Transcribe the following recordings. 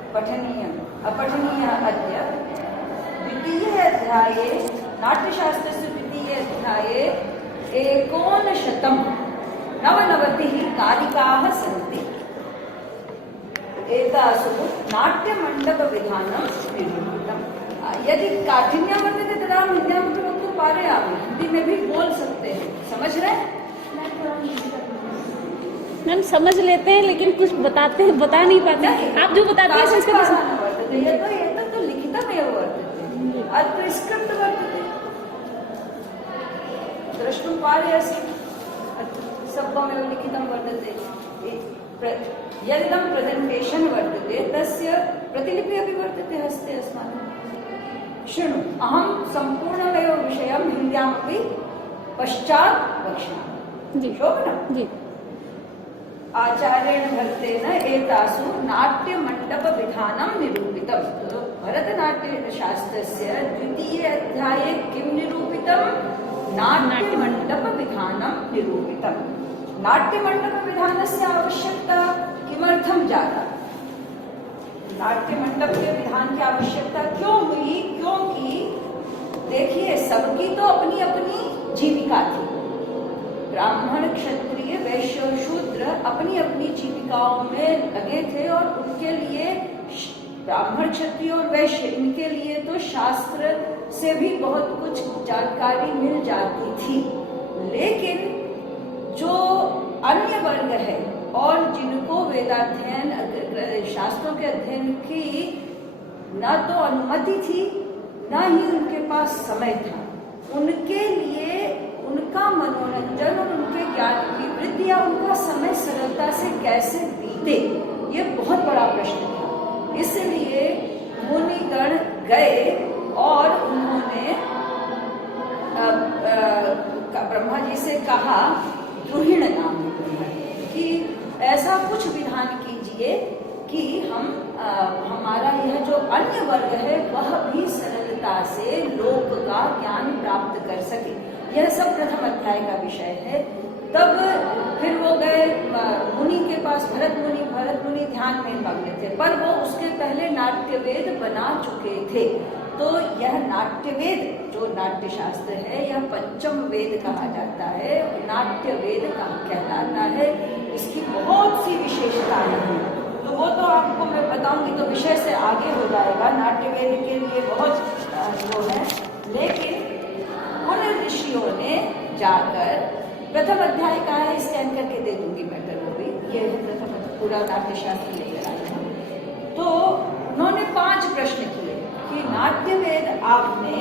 पठनीयम् अपठनीयः अद्य द्वितीये अध्याये नाट्यशास्त्रस्य द्वितीये अध्याये 1999 कारिकाः सन्ति। एतासु नाट्यमण्डपविधानं निरूपितम्। यदि काठिन्यं वर्तते तदा हिन्द्यामपि वक्तुं पारयामि, हिंदी में भी बोल सकते हैं। समझ रहे हैं? मैम समझ लेते हैं लेकिन कुछ बताते हैं, बता नहीं पाते। आप जो बताते हैं संस्कृत वर्तते एतत् तु लिखितमेव वर्तते, प्रिस्क्रिप्ट् वर्तते, द्रष्टुं पारयसि, सर्वमेव लिखितं वर्तते। यदिदं प्रेजेण्टेशन् वर्तते तस्य प्रतिलिपि अपि वर्तते हस्ते अस्माकं। शृणु, अहं सम्पूर्णमेव विषयं हिन्द्यामपि पश्चात् वक्ष्यामि। शोभनम्? जी। आचार्येण भरतेन एतासु नाट्यमण्डपविधानं निरूपितम्। तो भरतनाट्यशास्त्रस्य द्वितीये अध्याये किं निरूपितं? नाट्यमण्डपविधानं निरूपितम्। नाट्यमण्डपविधानस्य आवश्यकता किमर्थं जाता? नाट्यमण्डप के विधान की आवश्यकता क्यों हुई? क्योंकि देखिए, सबकी तो अपनी अपनी जीविका थी। ब्राह्मण, क्षत्रिय, वैश्य और शूद्र अपनी अपनी जीविकाओं में लगे थे और उनके लिए ब्राह्मण, क्षत्रिय और वैश्य, इनके लिए तो शास्त्र से भी बहुत कुछ जानकारी मिल जाती थी। लेकिन जो अन्य वर्ग है और जिनको वेदाध्ययन, शास्त्रों के अध्ययन की न तो अनुमति थी न ही उनके पास समय था, उनके लिए उनका मनोरंजन और उनके ज्ञान की वृद्धि या उनका समय सरलता से कैसे बीते, ये बहुत बड़ा प्रश्न था। इसलिए मुनिगण गए और उन्होंने ब्रह्मा जी से कहा, द्रुहिण नाम कि ऐसा कुछ विधान कीजिए कि हम हमारा यह जो अन्य वर्ग है वह भी सरलता से लोक का ज्ञान प्राप्त कर सके। यह सब प्रथम अध्याय का विषय है। तब फिर वो गए मुनि के पास, भरत मुनि ध्यान में मग्न थे, पर वो उसके पहले नाट्यवेद बना चुके थे। तो यह नाट्यवेद जो नाट्यशास्त्र है, यह पंचम वेद कहा जाता है, नाट्यवेद कहलाता है। इसकी बहुत सी विशेषताएं हैं, तो वो तो आपको मैं बताऊंगी तो विषय से आगे हो जाएगा। नाट्यवेद के लिए बहुत वो है, लेकिन उन ऋषियों ने जाकर प्रथम अध्याय का है, स्कैन करके दे दूंगी मैटर को भी, ये है प्रथम पूरा नाट्यशास्त्र लेकर आए। तो उन्होंने 5 प्रश्न किए कि नाट्यवेद आपने,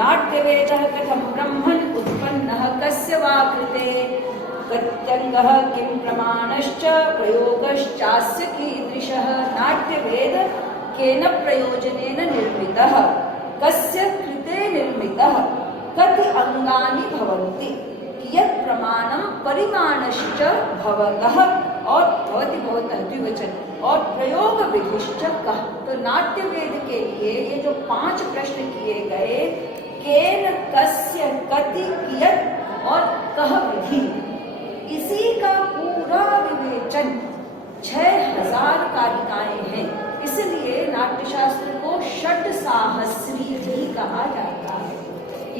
नाट्यवेदः कथं ब्रह्मन् उत्पन्नः कस्य वा कृते, प्रत्यङ्गः किं प्रमाणश्च प्रयोगश्चास्य कीदृशः, नाट्यवेद केन प्रयोजनेन निर्मितः, कस्य कृते निर्मितः, कति अंगानि भवन्ति, कियत् प्रमाणं परिमाणश्च भवतः, और भवति भवतः द्विवचन, और प्रयोग विधिश्च कः। तो नाट्यवेद के लिए ये जो 5 प्रश्न किए गए, केन, कस्य, कति, कियत् और कः विधि, इसी का पूरा विवेचन 6000 कारिकाएं हैं। इसलिए नाट्यशास्त्र को षट साहस्री भी कहा जाता है।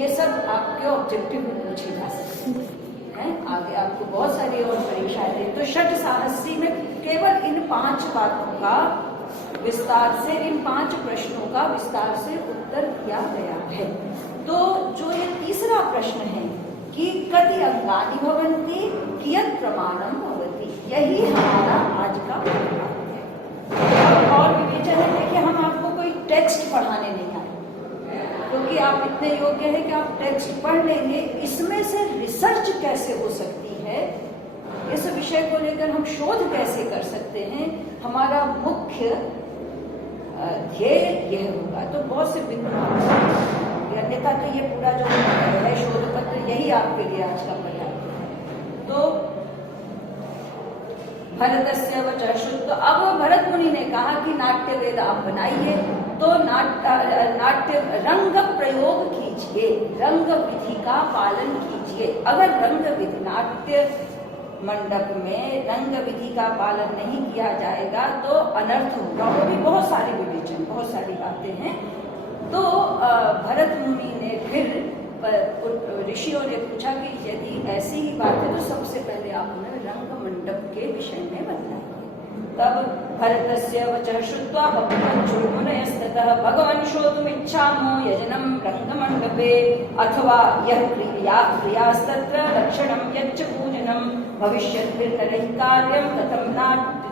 ये सब आपके ऑब्जेक्टिव में पूछे जा सकते हैं। आगे आपको बहुत सारी और परीक्षाएं दें, तो षट साहस्री में केवल इन 5 बातों का विस्तार से, इन 5 प्रश्नों का विस्तार से उत्तर दिया गया है। तो जो ये तीसरा प्रश्न है कि कति अंगानि भवन्ति, कियत् प्रमाणं भवति, यही हमारा आज का प्रश्न है। और विवेचन है। देखिए, हम आपको कोई टेक्स्ट पढ़ाने नहीं आए, क्योंकि आप इतने योग्य हैं कि आप टेक्स्ट पढ़ लेंगे। इसमें से रिसर्च कैसे हो सकती है, इस विषय को लेकर हम शोध कैसे कर सकते हैं, हमारा मुख्य ध्येय यह होगा। तो बहुत से बिंदु, अन्यथा तो ये पूरा जो है शोध पत्र, यही आपके लिए आज का पर्याय है। तो भरतस्य वचः श्रुत्वा, अब भरत मुनि ने कहा कि नाट्यवेद आप बनाइए, तो नाट्य रंग प्रयोग कीजिए, रंग विधि का पालन कीजिए। अगर रंग विधि, नाट्य मंडप में रंग विधि का पालन नहीं किया जाएगा तो अनर्थ होगा। वो भी बहुत सारे विवेचन, बहुत सारी बातें हैं। तो भरत मुनि ने फिर ऋषियों ने पूछा कि यदि ऐसी ही बात है तो सबसे पहले आप हमें रंग मंडप के विषय में बताएं। तब भरतस्य वचः श्रुत्वा मुनयस्ततः भगवन् श्रोतुमिच्छामो यजनं रङ्गमण्डपे अथवा यः क्रियास्तत्र लक्षणं यच्च पूजनं भविष्यद्भिर्नरैः कार्यं कथं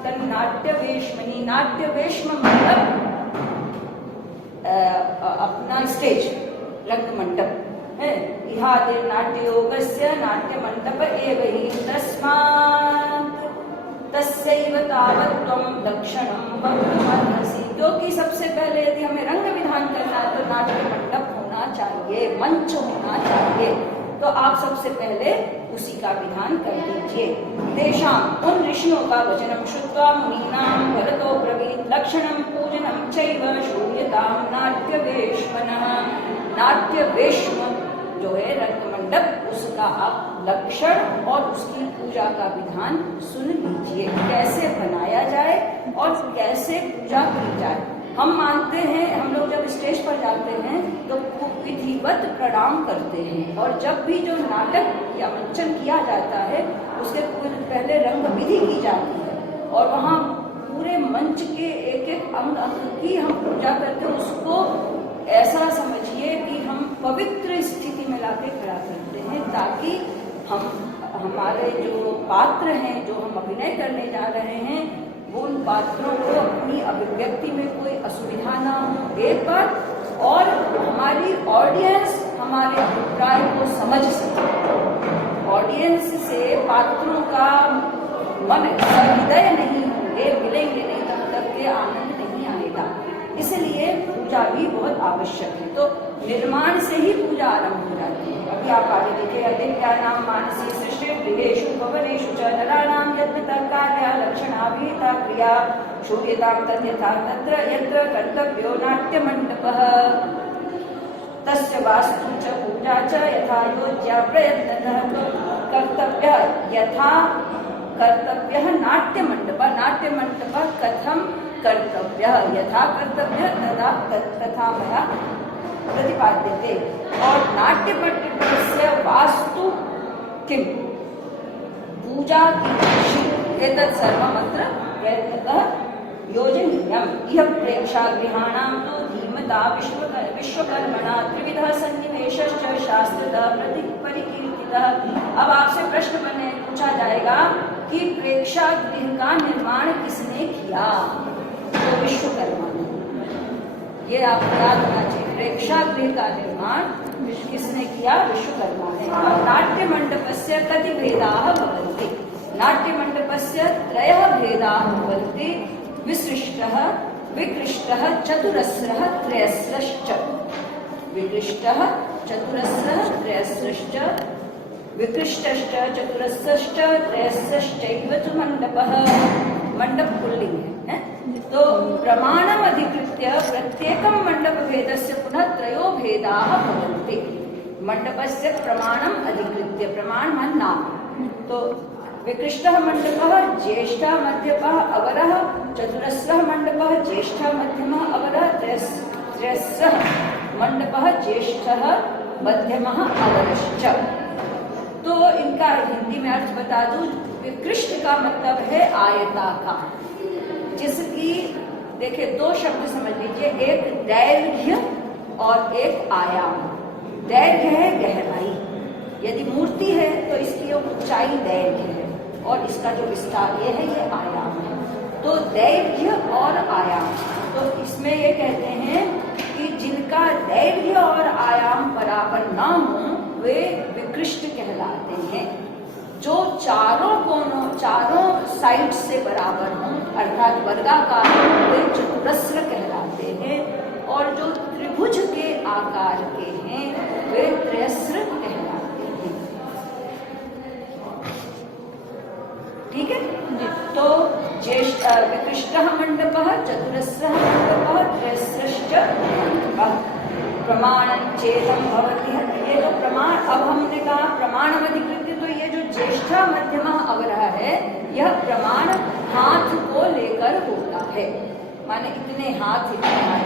तन्नाट्यवेश्मनि। नाट्यवेश्म मतलब अपना स्टेज, रंगमंडप है। इहादे नाट्ययोगस्य नाट्यमण्डप एव हि तस्मात् तस्यैव तावत् त्वं दक्षिणं भवितुमर्हसि। क्योंकि सबसे पहले यदि हमें रंग विधान करना है तो नाट्य मंडप होना चाहिए, मंच होना चाहिए। तो आप सबसे पहले उसी का विधान कर दीजिए। तेषाम् उन ऋषियों का वचनं श्रुत्वा मुनीनां भरतो ब्रवीत् लक्षणं पूजनं चैव श्रूयतां नाट्यवेश्मनः। नाट्यवेश्म जो है रंगमंडप, उसका आप लक्षण और उसकी पूजा का विधान सुन लीजिए, कैसे बनाया जाए और कैसे पूजा की जाए। हम मानते हैं, हम लोग जब स्टेज पर जाते हैं तो विधिवत प्रणाम करते हैं, और जब भी जो नाटक या मंचन किया जाता है उसके पहले रंग विधि की जाती है और वहाँ पूरे मंच के एक एक अंग की हम पूजा करते हैं। उसको ऐसा समझिए कि हम पवित्र स्थिति में लाके खड़ा करते हैं, ताकि हमारे जो पात्र हैं, जो हम अभिनय करने जा रहे हैं, वो उन पात्रों को अपनी अभिव्यक्ति में कोई असुविधा ना हो, एक बात, और हमारी ऑडियंस हमारे अभिप्राय को समझ सके। ऑडियंस से पात्रों का मन हृदय नहीं होंगे, मिलेंगे नहीं, तब तक के आनंद नहीं आएगा। इसलिए पूजा भी बहुत आवश्यक है। तो निर्माण से ही पूजा आरंभ हो जाती है। अभी आप आगे देखिए, अदित्यानां मानसी सृष्टि गृहेषु भवनेषु च नराणां यत्नतः कार्या लक्षणा विहिता क्रिया श्रूयतां तद्यथा तत्र यत्र कर्तव्यो नाट्यमण्डपः तस्य वास्तु च पूजा च यथा योज्या प्रयत्नतः कर्तव्यः यथा कर्तव्यः नाट्यमण्डपः। नाट्यमण्डपः कथं कर्तव्यः, यथा कर्तव्यः तथा मया प्रतिपाद्यते। और नाट्यमण्डपस्य वास्तु किं, पूजा की एतत् सर्वमत्र प्रयत्नतः योजनीयम्। इह प्रेक्षागृहाणां तु धीमता विश्वकर्मणा त्रिविधः सन्निवेशश्च शास्त्रतः परिकीर्तितः। अब आपसे प्रश्न पूछा जाएगा कि प्रेक्षागृह का निर्माण किसने किया? तो विश्वकर्मा ने। ये आपको याद होना चाहिए, प्रेक्षागृह का निर्माण किसने किया? विश्वकर्मा ने। नाट्य मंडपस्य कति भेदाः भवन्ति? नाट्य मंडपस्य त्रयः भेदाः भवन्ति, विसृष्टः, विकृष्टः, चतुरस्रः, त्रयस्रश्च। विकृष्टः, चतुरस्रः, त्रयस्रश्च, विकृष्टश्च, चतुरस्रश्च, त्रयस्रश्चैव च मंडपः। मंडप पुल्लिंग है। तो प्रमाणम अधिकृत्य प्रत्येकं मंडप भेदस्य पुनः त्रयो भेदाः भवन्ति। मंडपस्य प्रमाणम अधिकृत्य, प्रमाण मान नाम। तो विकृष्टः मंडपः ज्येष्ठः मध्यपः अवरः, चतुरस्रः मंडपः ज्येष्ठः मध्यमः अवरः, त्रयस्रः मंडपः ज्येष्ठः मध्यमः अवरश्च। तो इनका हिंदी में अर्थ बता दूं। विकृष्ट का मतलब है आयताकार, जिसकी देखिए दो शब्द समझ लीजिए, एक दैर्घ्य और एक आयाम। दैर्घ्य है गहराई, यदि मूर्ति है तो इसकी ऊंचाई दैर्घ्य है और इसका जो विस्तार ये है, ये आयाम है। तो दैर्घ्य और आयाम, तो इसमें ये कहते हैं कि जिनका दैर्घ्य और आयाम बराबर ना हो वे विकृष्ट कहलाते हैं। जो चारों कोनों, चारों साइड से बराबर हों अर्थात वर्गाकार, वे चतुरस्र कहलाते हैं, और जो त्रिभुज के आकार के हैं वे त्रयस्र कहलाते हैं। ठीक है। तो ज्येष्ठ विकृष्टः मंडपः, चतुरस्रः मंडपः, त्रयस्रश्च मंडपः। प्रमाणं चेदं भवति। ये जो प्रमाण, अब हमने कहा प्रमाणम अधिकृत्य, तो ये जो ज्येष्ठा मध्यमा अवरह है, यह प्रमाण हाथ को लेकर होता है। माने इतने हाथ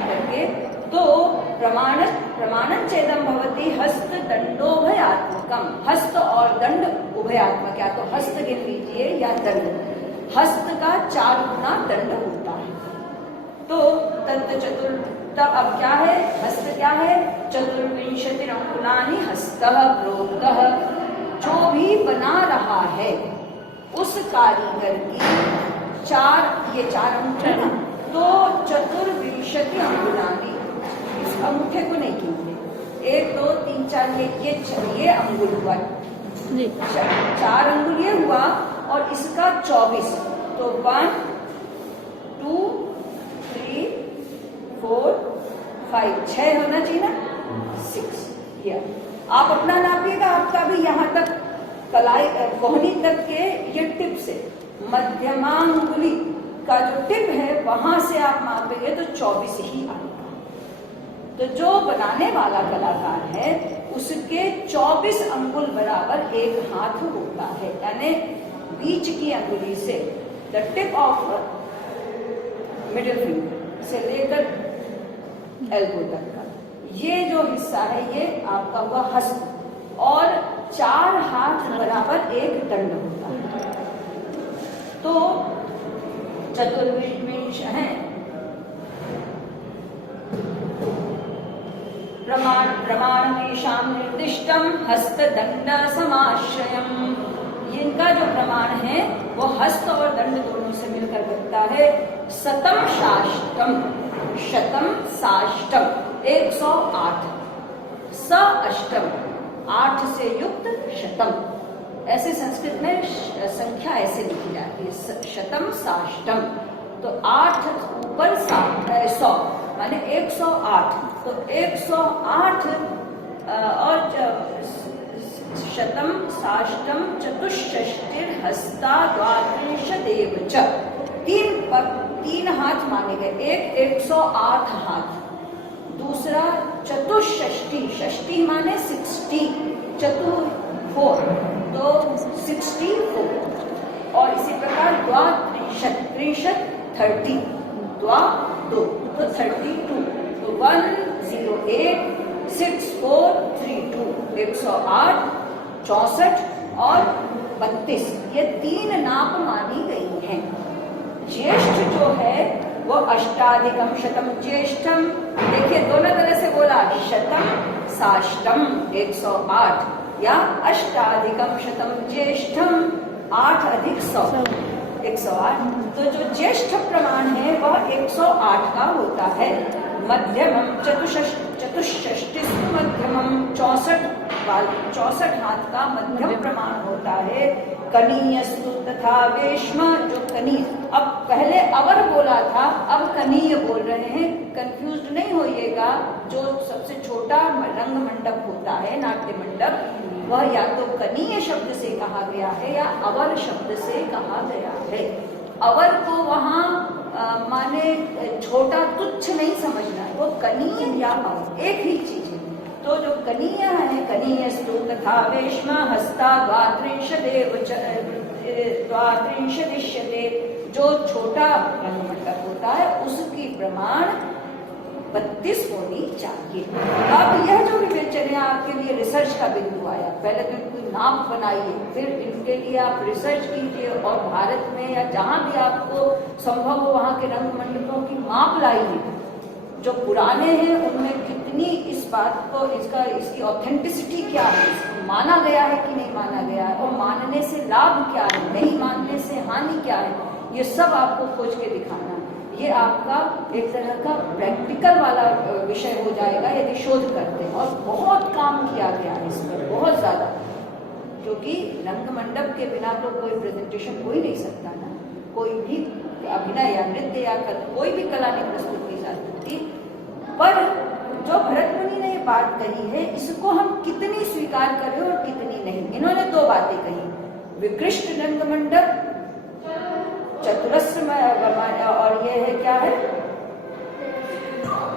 करके, तो प्रमाणन चेदम भवति हस्त दंडोभयात्मकम। हस्त और दंड उभयात्मक, या तो हस्त गिन लीजिए या दंड। हस्त का 4 गुना दंड होता है। तो तब अब क्या है, हस्त क्या है, 24 अंगुलानि हस्तः प्रोक्तः। जो भी बना रहा है उस कारीगर की 4 अंगूठे ना, तो 24 अंगुलानि, इस अंगूठे को नहीं गिनते, 1 2 3 4 ये अंगुल हुआ जी, 4 अंगुल ये हुआ, और इसका 24, तो 1 2 3 4 5 6 होना चाहिए ना, 6। ये आप अपना नापिएगा, आपका भी यहाँ तक कलाई कोहनी तक के ये टिप से, मध्यमांगुली का जो टिप है वहां से आप मापेंगे तो 24 ही आएगा। तो जो बनाने वाला कलाकार है उसके 24 अंगुल बराबर एक हाथ होता है, यानी बीच की अंगुली से, the tip of middle finger से लेकर एल्बो तक का ये जो हिस्सा है ये आपका हुआ हस्त, और 4 हाथ बराबर एक दंड होता है। तो चतुर्विंश है प्रमाणमेषां निर्दिष्टम हस्तदंड समाश्रयम्। इनका जो प्रमाण है वो हस्त और दंड दोनों से मिलकर बनता है। शतम साष्टम, शतम साष्टम 108, स अष्टम 8 से युक्त शतम, ऐसे संस्कृत में संख्या ऐसे लिखी जाती है, शतम साष्टम। तो 8 ऊपर 100 माने 108, तो 108 और शतम साष्टम चतुष्षष्टिर हस्ता द्वात्रिंशदेव च। 3 हाथ माने गए, एक 108 हाथ, दूसरा चतुष्षष्टि, षष्टि माने 60, चतुर 4, तो 64, और इसी प्रकार द्वात्रिंशत, 30, द्वा 2, तो 32, तो 108 6432, 108 64 और 32, ये 3 नाप मानी गई हैं। ज्येष्ठ जो है वो अष्टाधिकम शतम ज्येष्ठम, देखिए दोनों तरह से बोला, शतम साष्टम 108 या अष्टाधिकम शतम ज्येष्ठम 8 अधिक 100 108। तो जो ज्येष्ठ प्रमाण है वह 108 का होता है। मध्यमम चतुष्षष्टि मध्यमम 64 हाथ का मध्यम प्रमाण होता है। कनीयस्तु तथा वेश्म, जो कनीय, अब पहले अवर बोला था अब कनीय बोल रहे हैं, कंफ्यूज नहीं होइएगा। जो सबसे छोटा रंग मंडप होता है, नाट्य मंडप, वह या तो कनीय शब्द से कहा गया है या अवर शब्द से कहा गया है। अवर को वहाँ माने छोटा तुच्छ नहीं समझना, वो कनीय या अवर एक ही चीज है। तो जो कनीय है, कनीयस्तु तथा वेश्म हस्ता द्वात्रिंशदिश्यते, जो छोटा रंगमंडप होता है उसकी प्रमाण 32 होनी चाहिए। अब यह जो विवेचन है आपके लिए रिसर्च का बिंदु आया, पहले तो कोई नाप बनाइए, फिर इनके लिए आप रिसर्च कीजिए, और भारत में या जहाँ भी आपको संभव हो वहाँ के रंग मंडपों की माप लाइए, जो पुराने हैं उनमें कितनी इस बात को, इसकी ऑथेंटिसिटी क्या है, इसको माना गया है कि नहीं माना गया है, और मानने से लाभ क्या है, नहीं मानने से हानि क्या है, ये सब आपको खोज के दिखाना। ये आपका एक तरह का प्रैक्टिकल वाला विषय हो जाएगा यदि शोध करते हैं, और बहुत काम किया गया है इस पर, बहुत ज्यादा, क्योंकि रंग मंडप के बिना तो कोई प्रेजेंटेशन हो ही नहीं सकता ना, कोई भी अभिनय या नृत्य या कोई भी कला नहीं प्रस्तुत की जा सकती। पर जो भरत मुनि ने ये बात कही है, इसको हम कितनी स्वीकार करें और कितनी नहीं। इन्होंने 2 बातें कही, विकृष्ट रंग मंडप, चतुरस्र, और ये है क्या है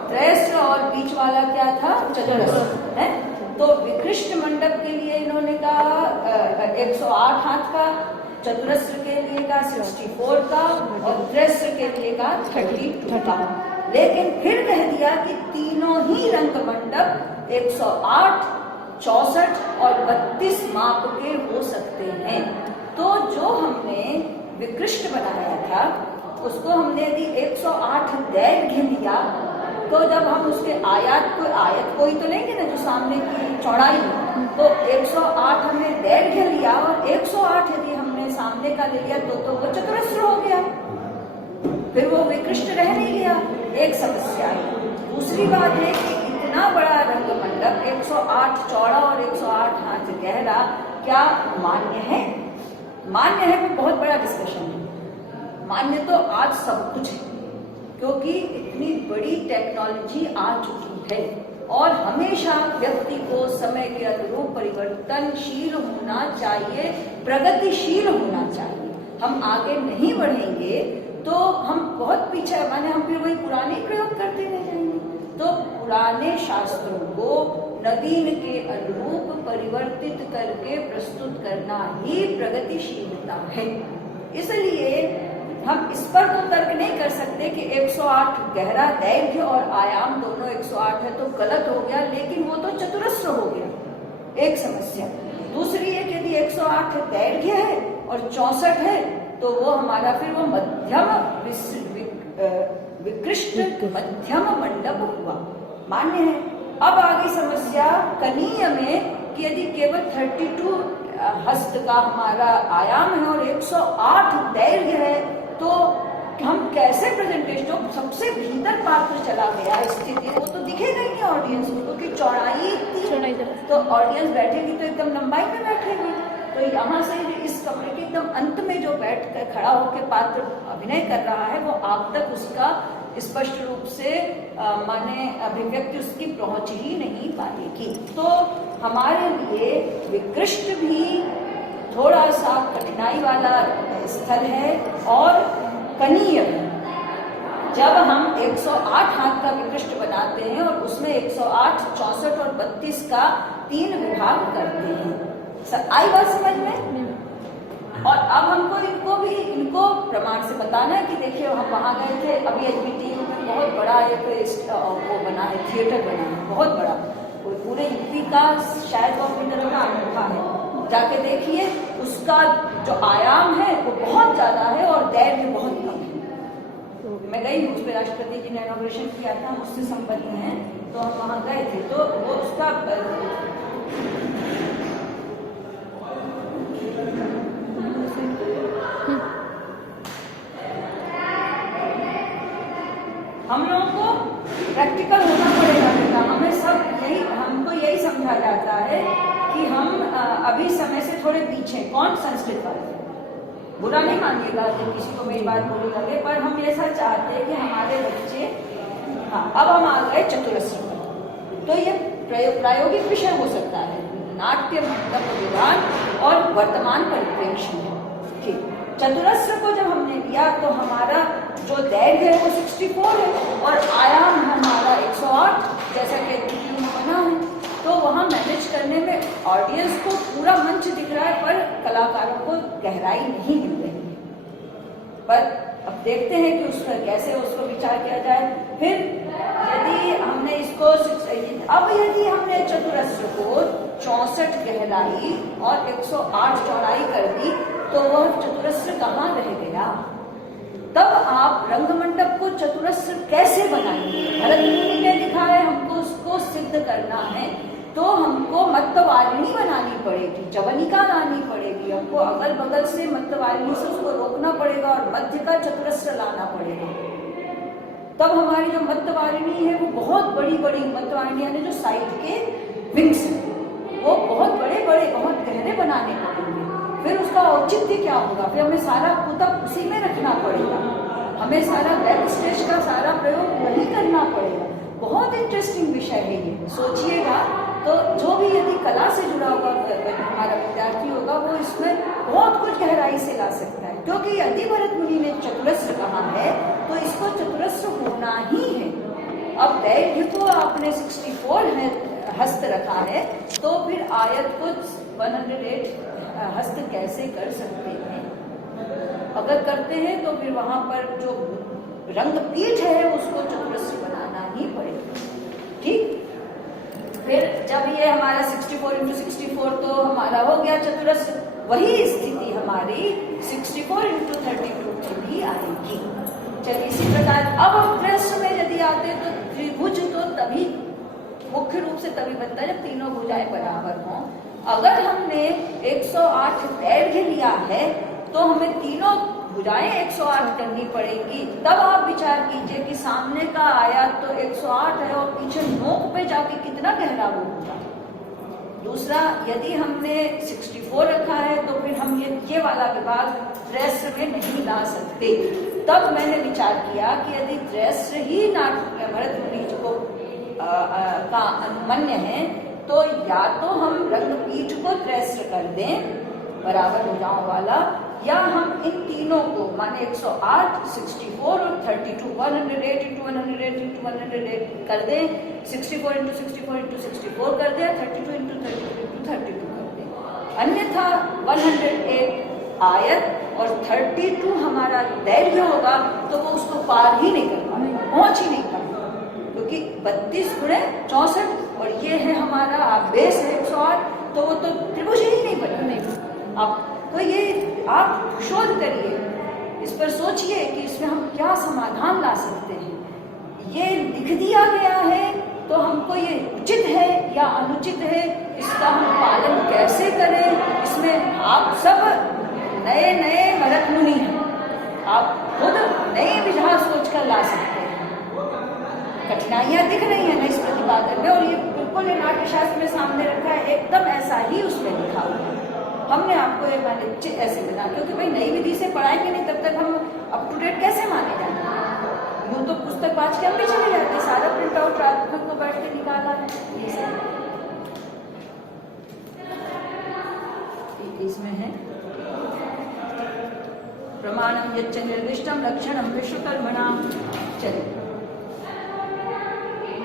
त्रयस्र, और बीच वाला क्या था चतुरस्र है। तो विकृष्ट मंडप के लिए इन्होंने कहा 108 हाथ का, चतुरस्र के लिए का 64 का और त्रैस्र के लिए का 32 का। लेकिन फिर कह दिया कि तीनों ही रंग मंडप 108, 64 और 32 माप के हो सकते हैं। तो जो हमने विकृष्ट बनाया था उसको हमने यदि 108 दैर्घ्य लिया, तो जब हम उसके आयत को ही तो लेंगे ना, जो सामने की चौड़ाई, तो 108 हमने दैर्घ्य लिया और 108 यदि हमने सामने का ले लिया तो वो चतुरस्र हो गया, फिर वो विकृष्ट रह नहीं गया। एक समस्या है। दूसरी बात है कि इतना बड़ा रंग मंडप 108 चौड़ा और 108 हाथ गहरा क्या मान्य है? मान्य है, वो बहुत बड़ा डिस्कशन है। मान्य तो आज सब कुछ है, क्योंकि इतनी बड़ी टेक्नोलॉजी आ चुकी है और हमेशा व्यक्ति को समय के अनुरूप परिवर्तनशील होना चाहिए, प्रगतिशील होना चाहिए। हम आगे नहीं बढ़ेंगे तो हम बहुत पीछे, माने हम फिर वही पुराने प्रयोग करते रह जाएंगे। तो पुराने शास्त्रों को नवीन के अनुरूप परिवर्तित करके प्रस्तुत करना ही प्रगतिशीलता है। इसलिए हम इस पर तो तर्क नहीं कर सकते कि 108 गहरा दैर्घ्य और आयाम दोनों 108 है तो गलत हो गया, लेकिन वो तो चतुरस्र हो गया, एक समस्या। दूसरी है कि यदि 108 दैर्घ्य है और 64 है तो वो हमारा फिर वो मध्यम विकृष्ट मध्यम मंडप हुआ, मान्य है। अब आगे समस्या कनीय में कि यदि केवल 32 हस्त का हमारा आयाम है और 108 दैर्घ्य है तो हम कैसे प्रेजेंटेशन, सबसे भीतर पात्र चला गया स्थिति, वो तो दिखेगा ही नहीं ऑडियंस को, क्योंकि चौड़ाई इतनी, तो ऑडियंस बैठेगी तो एकदम लंबाई में बैठेगी। तो यहाँ से इस कमरे के एकदम अंत में जो बैठ कर खड़ा होकर पात्र अभिनय कर रहा है वो आप तक उसका स्पष्ट रूप से माने अभिव्यक्ति उसकी पहुंच ही नहीं पाएगी। तो हमारे लिए विकृष्ट भी थोड़ा सा कठिनाई वाला स्थल है और कनीय। जब हम 108 हाथ का विकृष्ट बनाते हैं और उसमें 108, 64 और 32 का 3 विभाग करते हैं। आई बात समझ में? और अब हमको इनको प्रमाण से बताना है कि देखिए हम वहां गए थे, अभी HBTU में बहुत बड़ा एक वो बना है, थिएटर बना है बहुत बड़ा, पूरे यूपी का शायद वो अपनी तरह का अनोखा है। जाके देखिए, उसका जो आयाम है वो बहुत ज्यादा है और दैर्घ्य बहुत कम है। मैं गई, उस पर राष्ट्रपति जी ने इनॉग्रेशन किया था, उससे संबंध है, तो हम वहां गए थे। तो वो उसका हम लोगों को प्रैक्टिकल होना पड़ेगा बेटा। हमें सब हमको यही समझा जाता है कि हम अभी समय से थोड़े पीछे। कौन? संस्कृत वाले। बुरा नहीं मानिएगा कि किसी को मेरी बात बुरी लगे, पर हम ऐसा चाहते हैं कि हमारे बच्चे, हाँ अब हम आ गए चतुरस्र पर। तो ये प्रायोगिक विषय हो सकता है, नाट्य मंडप विधान और वर्तमान परिप्रेक्ष्य में। ठीक, चतुरस्र को जब हमने लिया तो हमारा जो दैर्घ्य है वो 64 है और आयाम हमारा 108 जैसा कि बना है। तो वहाँ मैनेज करने में ऑडियंस को पूरा मंच दिख रहा है पर कलाकारों को गहराई नहीं मिल रही है। पर अब देखते हैं कि उसमें कैसे उसको विचार किया जाए। फिर यदि हमने इसको अब यदि हमने चतुरस्र को 64 गहराई और 108 चौड़ाई कर दी तो वह चतुरस्र कहाँ रह गया? तब आप रंगमंडप को चतुरस्र कैसे बनाएंगे? भरत मुनि ने लिखा है, हमको उसको सिद्ध करना है तो हमको मत्तवारिणी बनानी पड़ेगी, जवनिका लानी पड़ेगी, हमको अगल बगल से मत्तवारिणी से उसको रोकना पड़ेगा और मध्य का चतुरस्र लाना पड़ेगा। तब हमारी जो मत्तवारिणी है वो बहुत बड़ी बड़ी मत्तवारिणी यानी जो साइड के विंग्स हैं वो बहुत बड़े बड़े बहुत गहरे बनाने पड़ेंगे। फिर उसका औचित्य क्या होगा? फिर हमें सारा कुतब उसी में रखना पड़ेगा, हमें सारा बैक स्टेज का सारा प्रयोग वही करना पड़ेगा। बहुत इंटरेस्टिंग विषय है ये, सोचिएगा। तो जो भी यदि कला से जुड़ा हुआ हमारा विद्यार्थी होगा वो इसमें बहुत कुछ गहराई से ला सकता है, क्योंकि यदि भरत मुनि ने चतुरस्र कहा है तो इसको चतुरस्र होना ही है। अब दैर्घ्य तो आपने 64 है हस्त रखा है, तो फिर आयत को 108 हस्त कैसे कर सकते हैं? अगर करते हैं तो फिर वहां पर जो रंग पीठ है उसको चतुरस्र बनाना ही पड़ेगा। ठीक, फिर जब ये हमारा 64x64 तो हमारा हो गया चतुरस्र, वही स्थिति हमारी 64x32 की भी आएगी। चलिए इसी प्रकार अब हम प्रश्न में यदि आते तो त्रिभुज तो तभी मुख्य रूप से तभी बनता है जब तीनों भुजाएं बराबर हों। अगर हमने 108 दैर्घ्य लिया है तो हमें तीनों भुजाएं 108 करनी पड़ेगी। तब आप विचार कीजिए कि सामने का आयत तो 108 है और पीछे नोक पे जाके कितना गहरा वो होगा। दूसरा, यदि हमने 64 रखा है तो फिर हम ये वाला विभाग त्रैस्त्र में नहीं ला सकते। तब मैंने विचार किया कि यदि त्रैस्त्र ही भरत मुनि को का अनुमन्य है तो या तो हम रंगपीठ को त्रैस्त्र कर दें बराबर भुजाओं वाला, या हम इन तीनों को माने 108, 64 और 32 108 × 108 × 108 कर दें, 64 × 64 × 64 कर दें, 32 × 32 × 32 कर दें। अन्यथा 108 आयत और 32 हमारा दैर्घ्य होगा तो वो उसको पार ही नहीं कर पाएगा, पहुंच ही नहीं पाएगा, क्योंकि 32 × 64 और ये है हमारा बेस है 108, तो वो तो त्रिभुज ही नहीं बनेगा। अब तो ये आप शोध करिए, इस पर सोचिए कि इसमें हम क्या समाधान ला सकते हैं। ये लिख दिया गया है तो हमको ये उचित है या अनुचित है, इसका हम पालन कैसे करें। इसमें आप सब नए नए भरत मुनि हैं, आप खुद नए विचार सोच कर ला सकते हैं। कठिनाइयां दिख रही है ना इस प्रतिपादन में, और ये बिल्कुल नाट्यशास्त्र में सामने रखा है, एकदम ऐसा ही उसमें लिखा हुआ है। हमने आपको ये माने ऐसे बना, क्योंकि भाई नई विधि से पढ़ाएंगे नहीं तब तक हम अप टू डेट कैसे माने जाएंगे। यूँ तो पुस्तक बाज के हम भी चले जाते, सारा प्रिंट आउट रात भर को बैठ के निकाला है ये सब। इसमें है प्रमाणम यच्च निर्दिष्टम लक्षणम विश्वकर्मणाम। चलिए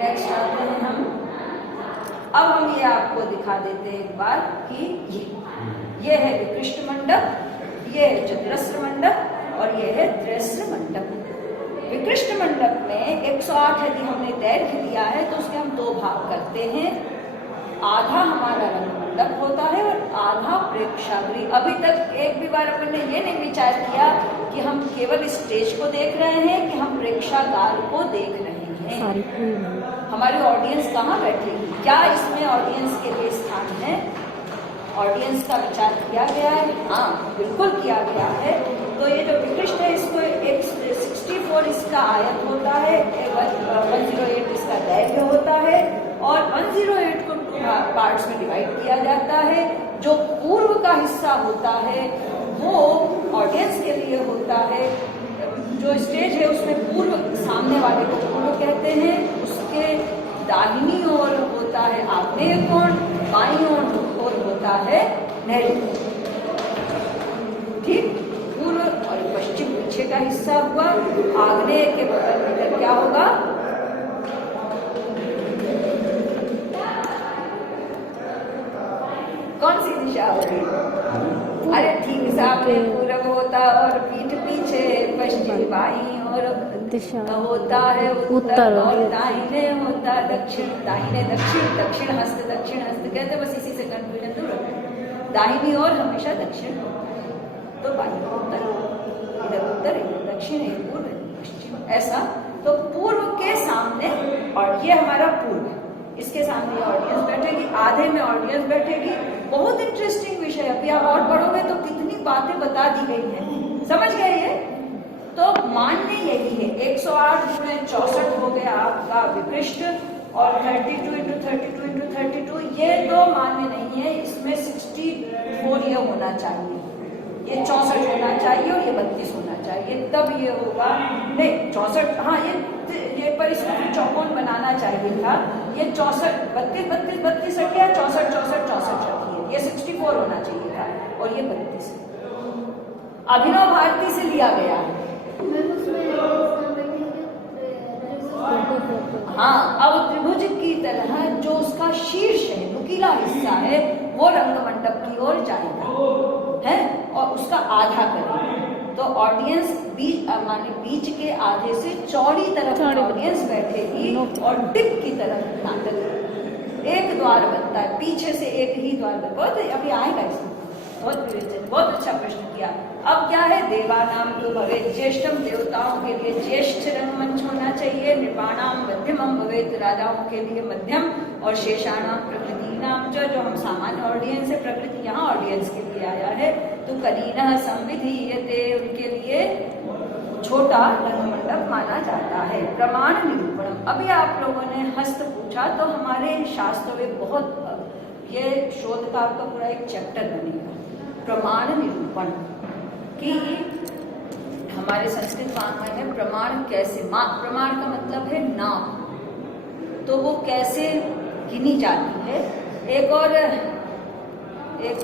नेक्स्ट आते हैं हम। अब हम ये आपको दिखा देते हैं एक बार कि ये है विकृष्ट मंडप, ये है चतुरस्र मंडप और ये है त्रैस्त्र मंडप। विकृष्ट मंडप में 108 यदि हमने दैर्घ्य लिया है तो उसके हम दो भाग करते हैं, आधा हमारा रंग मंडप होता है और आधा प्रेक्षागृह। अभी तक एक भी बार अपन ने ये नहीं विचार किया कि हम केवल स्टेज को देख रहे हैं कि हम प्रेक्षागार को देख रहे हैं। हमारी ऑडियंस कहाँ बैठेगी, क्या इसमें ऑडियंस के लिए स्थान है, ऑडियंस का विचार किया गया है? हाँ बिल्कुल किया गया है। तो ये जो विकृष्ट है इसको 64 इसका आयत होता है, 108 इसका दैर्घ्य होता है और 108 को 2 पार्ट्स में डिवाइड किया जाता है। जो पूर्व का हिस्सा होता है वो ऑडियंस के लिए होता है, जो स्टेज है उसमें पूर्व सामने वाले को पूर्व कहते हैं, उसके दाहिनी ओर होता है आग्नेय कोण, बाईं ओर होता है नैऋत्य कोण। ठीक, पूर्व और पश्चिम पीछे का हिस्सा हुआ, आग्नेय के बगल में क्या होगा, कौन सी दिशा होगी? अरे ठीक सामने पूरब होता और पीठ पीछे पश्चिम, बाईं और दिशा होता है उत्तर और दाहिने होता दक्षिण। दाहिने दक्षिण, दक्षिण हस्त कहते, बस इसी से कंफ्यूजन दूर है। दाहिनी ओर हमेशा दक्षिण, तो बाईं उत्तर, इधर उत्तर इधर दक्षिण, इधर पूर्व पश्चिम, ऐसा। तो पूर्व के सामने, और ये हमारा पूर्व है, इसके सामने ऑडियंस बैठेगी, आधे में ऑडियंस बैठेगी। बहुत इंटरेस्टिंग विषय, अभी आप और पढ़ोगे तो कितनी बातें बता दी गई हैं, समझ गए ये? तो मान्य यही है, 108 × 64 हो गया आपका विकृष्ट और 32 × 32 × 32, ये तो मान्य नहीं है। इसमें 64 ये होना चाहिए, ये 64 होना चाहिए और ये 32 होना चाहिए, तब ये होगा। नहीं 64, हाँ ये पर इसमें चौकोन बनाना चाहिए था। ये 64 32 32 32 हट गया, 64 64 64 रखिए, ये 64 होना चाहिए था और ये 32 अभिनव भारती से लिया गया है। हाँ, अब त्रिभुज तरबूज की तरह जो उसका शीर्ष है, नुकीला हिस्सा है, वो रंगमंडप की ओर जाएगा, है, और उसका आधा करेगा। तो ऑडियंस माने बीच के आधे से चौड़ी तरफ ऑडियंस बैठेगी और डिप की तरफ नाटक, एक द्वार बनता है, पीछे से एक ही द्वार बनता है। बहुत अभी आएगा इसमें, बहुत अच्छा प्रश्न किया। अब क्या है, देवानाम तो भवे ज्येष्ठम, देवताओं के लिए ज्येष्ठ रंगमंच होना चाहिए, नृपाणाम मध्यमम भवेत, राजाओं के लिए मध्यम, और शेषाणाम प्रकृति नाम जो हम सामान्य ऑडियंस है, प्रकृति यहाँ ऑडियंस के लिए आया है, तो करीना संविधीयते, उनके लिए छोटा रंगमंडप माना जाता है। प्रमाण निरूपणम, अभी आप लोगों ने हस्त पूछा, तो हमारे शास्त्रों में बहुत, ये शोध का आपका पूरा एक चैप्टर बनेगा, प्रमाण निरूपण कि हमारे संस्कृत वाङ्मय में प्रमाण कैसे, प्रमाण का मतलब है नाप, तो वो कैसे गिनी जाती है। एक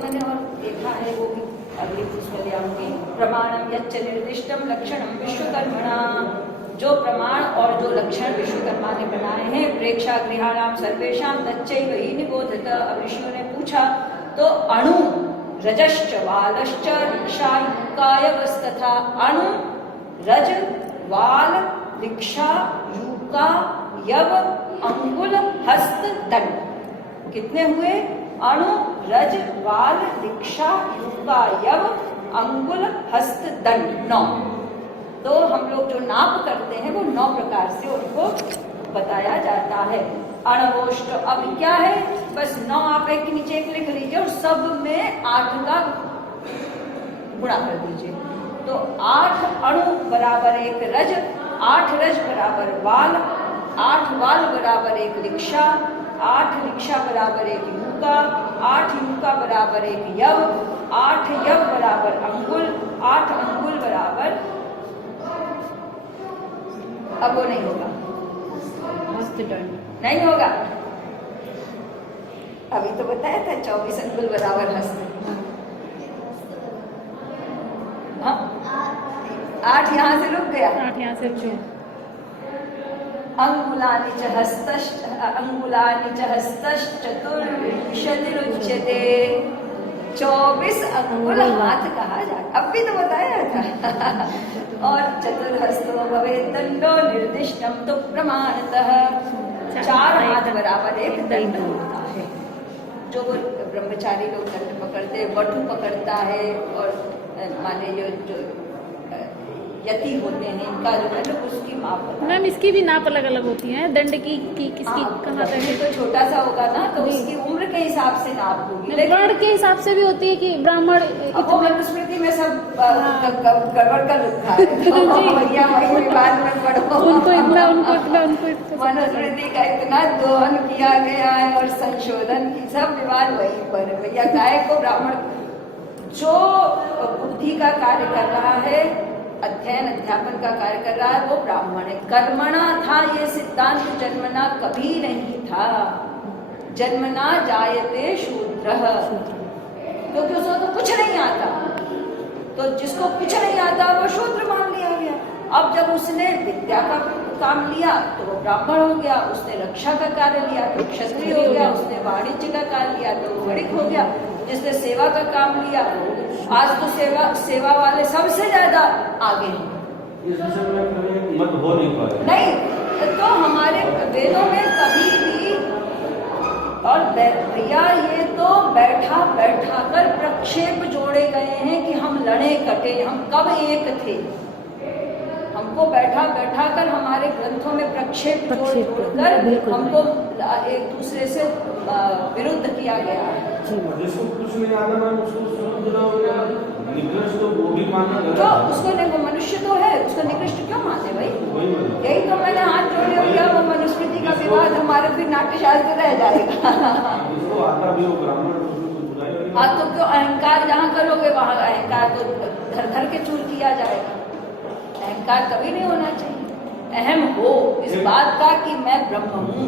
मैंने और देखा है, वो भी अगली पुस्तक ले आऊंगी। प्रमाणम यच्च निर्दिष्टम लक्षणम विश्वकर्मणा, जो प्रमाण और जो लक्षण विश्वकर्मा ने बनाए हैं, प्रेक्षा गृहाणाम सर्वेशाम तच्चैव हि निबोधत। अब ऋषियों ने पूछा तो अणु रजश्च वालश्च दीक्षा यूकायवस्तथा, अणु रज वाल दीक्षा यूका यव अंगुल हस्त दंड, कितने हुए? अणु रज वाल दीक्षा यूका यव अंगुल हस्त दंड, 9। तो हम लोग जो नाप करते हैं वो 9 प्रकार से उनको बताया जाता है। अणवोष्ट, अब क्या है, बस 9 आप एक के नीचे एक लिख लीजिए और सब में 8 का गुणा कर दीजिए। तो 8 अणु बराबर 1 रज, 8 रज बराबर वाल, 8 वाल बराबर 1 दीक्षा, 8 दीक्षा बराबर 1 यूका, 8 यूका बराबर 1 यव, 8 यव बराबर अंगुल, 8 अंगुल बराबर, अब वो नहीं होगा, नहीं होगा, अभी तो बताया था 24 अंगुल बराबर हस्त, हाँ 8 यहाँ से रुक गया, 8 यहाँ से रुक, अंगुलानि च हस्तश्च, अंगुलानि च हस्तश्चतुर्विंशतिरुच्यते, 24 अंगुल हाथ कहा जाता, अब भी तो बताया था। और चतुर्हस्तो भवेत् दंडो निर्दिष्टम, तो प्रमाणतः 4 हाथ बराबर 1 दंड होता है। जो ब्रह्मचारी लोग दंड पकड़ते हैं, वटु पकड़ता है, और माने जो यति होते हैं, इनका जो है तो उसकी माप होता है। मैम इसकी भी नाप अलग अलग होती है, दंड की किसकी कहाँ तक? तो छोटा सा होगा ना, तो उसकी उम्र के हिसाब से नाप होगी, लेकिन वर्ण के हिसाब से भी होती है कि ब्राह्मण, वो मनुस्मृति में सब गड़बड़ कर रखा है, तो भैया वही विवाद में पढ़ो, उनको इतना मनुस्मृति का इतना दोहन किया गया है और संशोधन की, सब विवाद वहीं पर है। भैया गाय को ब्राह्मण, जो बुद्धि का कार्य कर रहा है, अध्ययन अध्यापन का कार्य कर रहा है, वो ब्राह्मण है। कर्मणा था ये सिद्धांत, जन्मना कभी नहीं था, जन्मना जायते शूद्रः, क्योंकि उसको तो कुछ नहीं आता, तो जिसको कुछ नहीं आता वो शूद्र मान लिया गया। अब जब उसने विद्या का काम लिया तो वो ब्राह्मण हो गया, उसने रक्षा का कार्य लिया तो क्षत्रिय हो गया, उसने वाणिज्य का कार्य लिया तो वो वणिक हो गया, जिसने सेवा का काम लिया वो, आज तो सेवा वाले सबसे ज्यादा आगे हैं। मत हो नहीं पा रहा नहीं, तो हमारे वेदों में कभी भी, और भैया ये तो बैठा बैठा कर प्रक्षेप जोड़े गए हैं कि हम लड़े कटे, हम कब एक थे, हमको बैठा बैठा कर हमारे ग्रंथों में प्रक्षेप जोड़कर हमको एक दूसरे से विरुद्ध किया गया है। जिसको कुछ नहीं आता ना उसको निकृष्ट तो वो भी मानना गलत जो है। उसको नहीं, वो मनुष्य तो है, उसको निकृष्ट क्यों माने भाई? वही मतलब। यही तो मैंने हाथ जोड़े हुआ, वो मनुस्मृति का विवाद हमारे फिर नाट्य शास्त्र रह जाएगा। जिसको आता भी वो ब्राह्मण उसको कुछ बुराई वाली हाँ तो क्यों अहंकार जहाँ करोगे वहाँ अहंकार तो धर धर के चूर किया जाएगा। अहंकार कभी नहीं होना चाहिए। अहम हो इस बात का कि मैं ब्रह्म हूँ,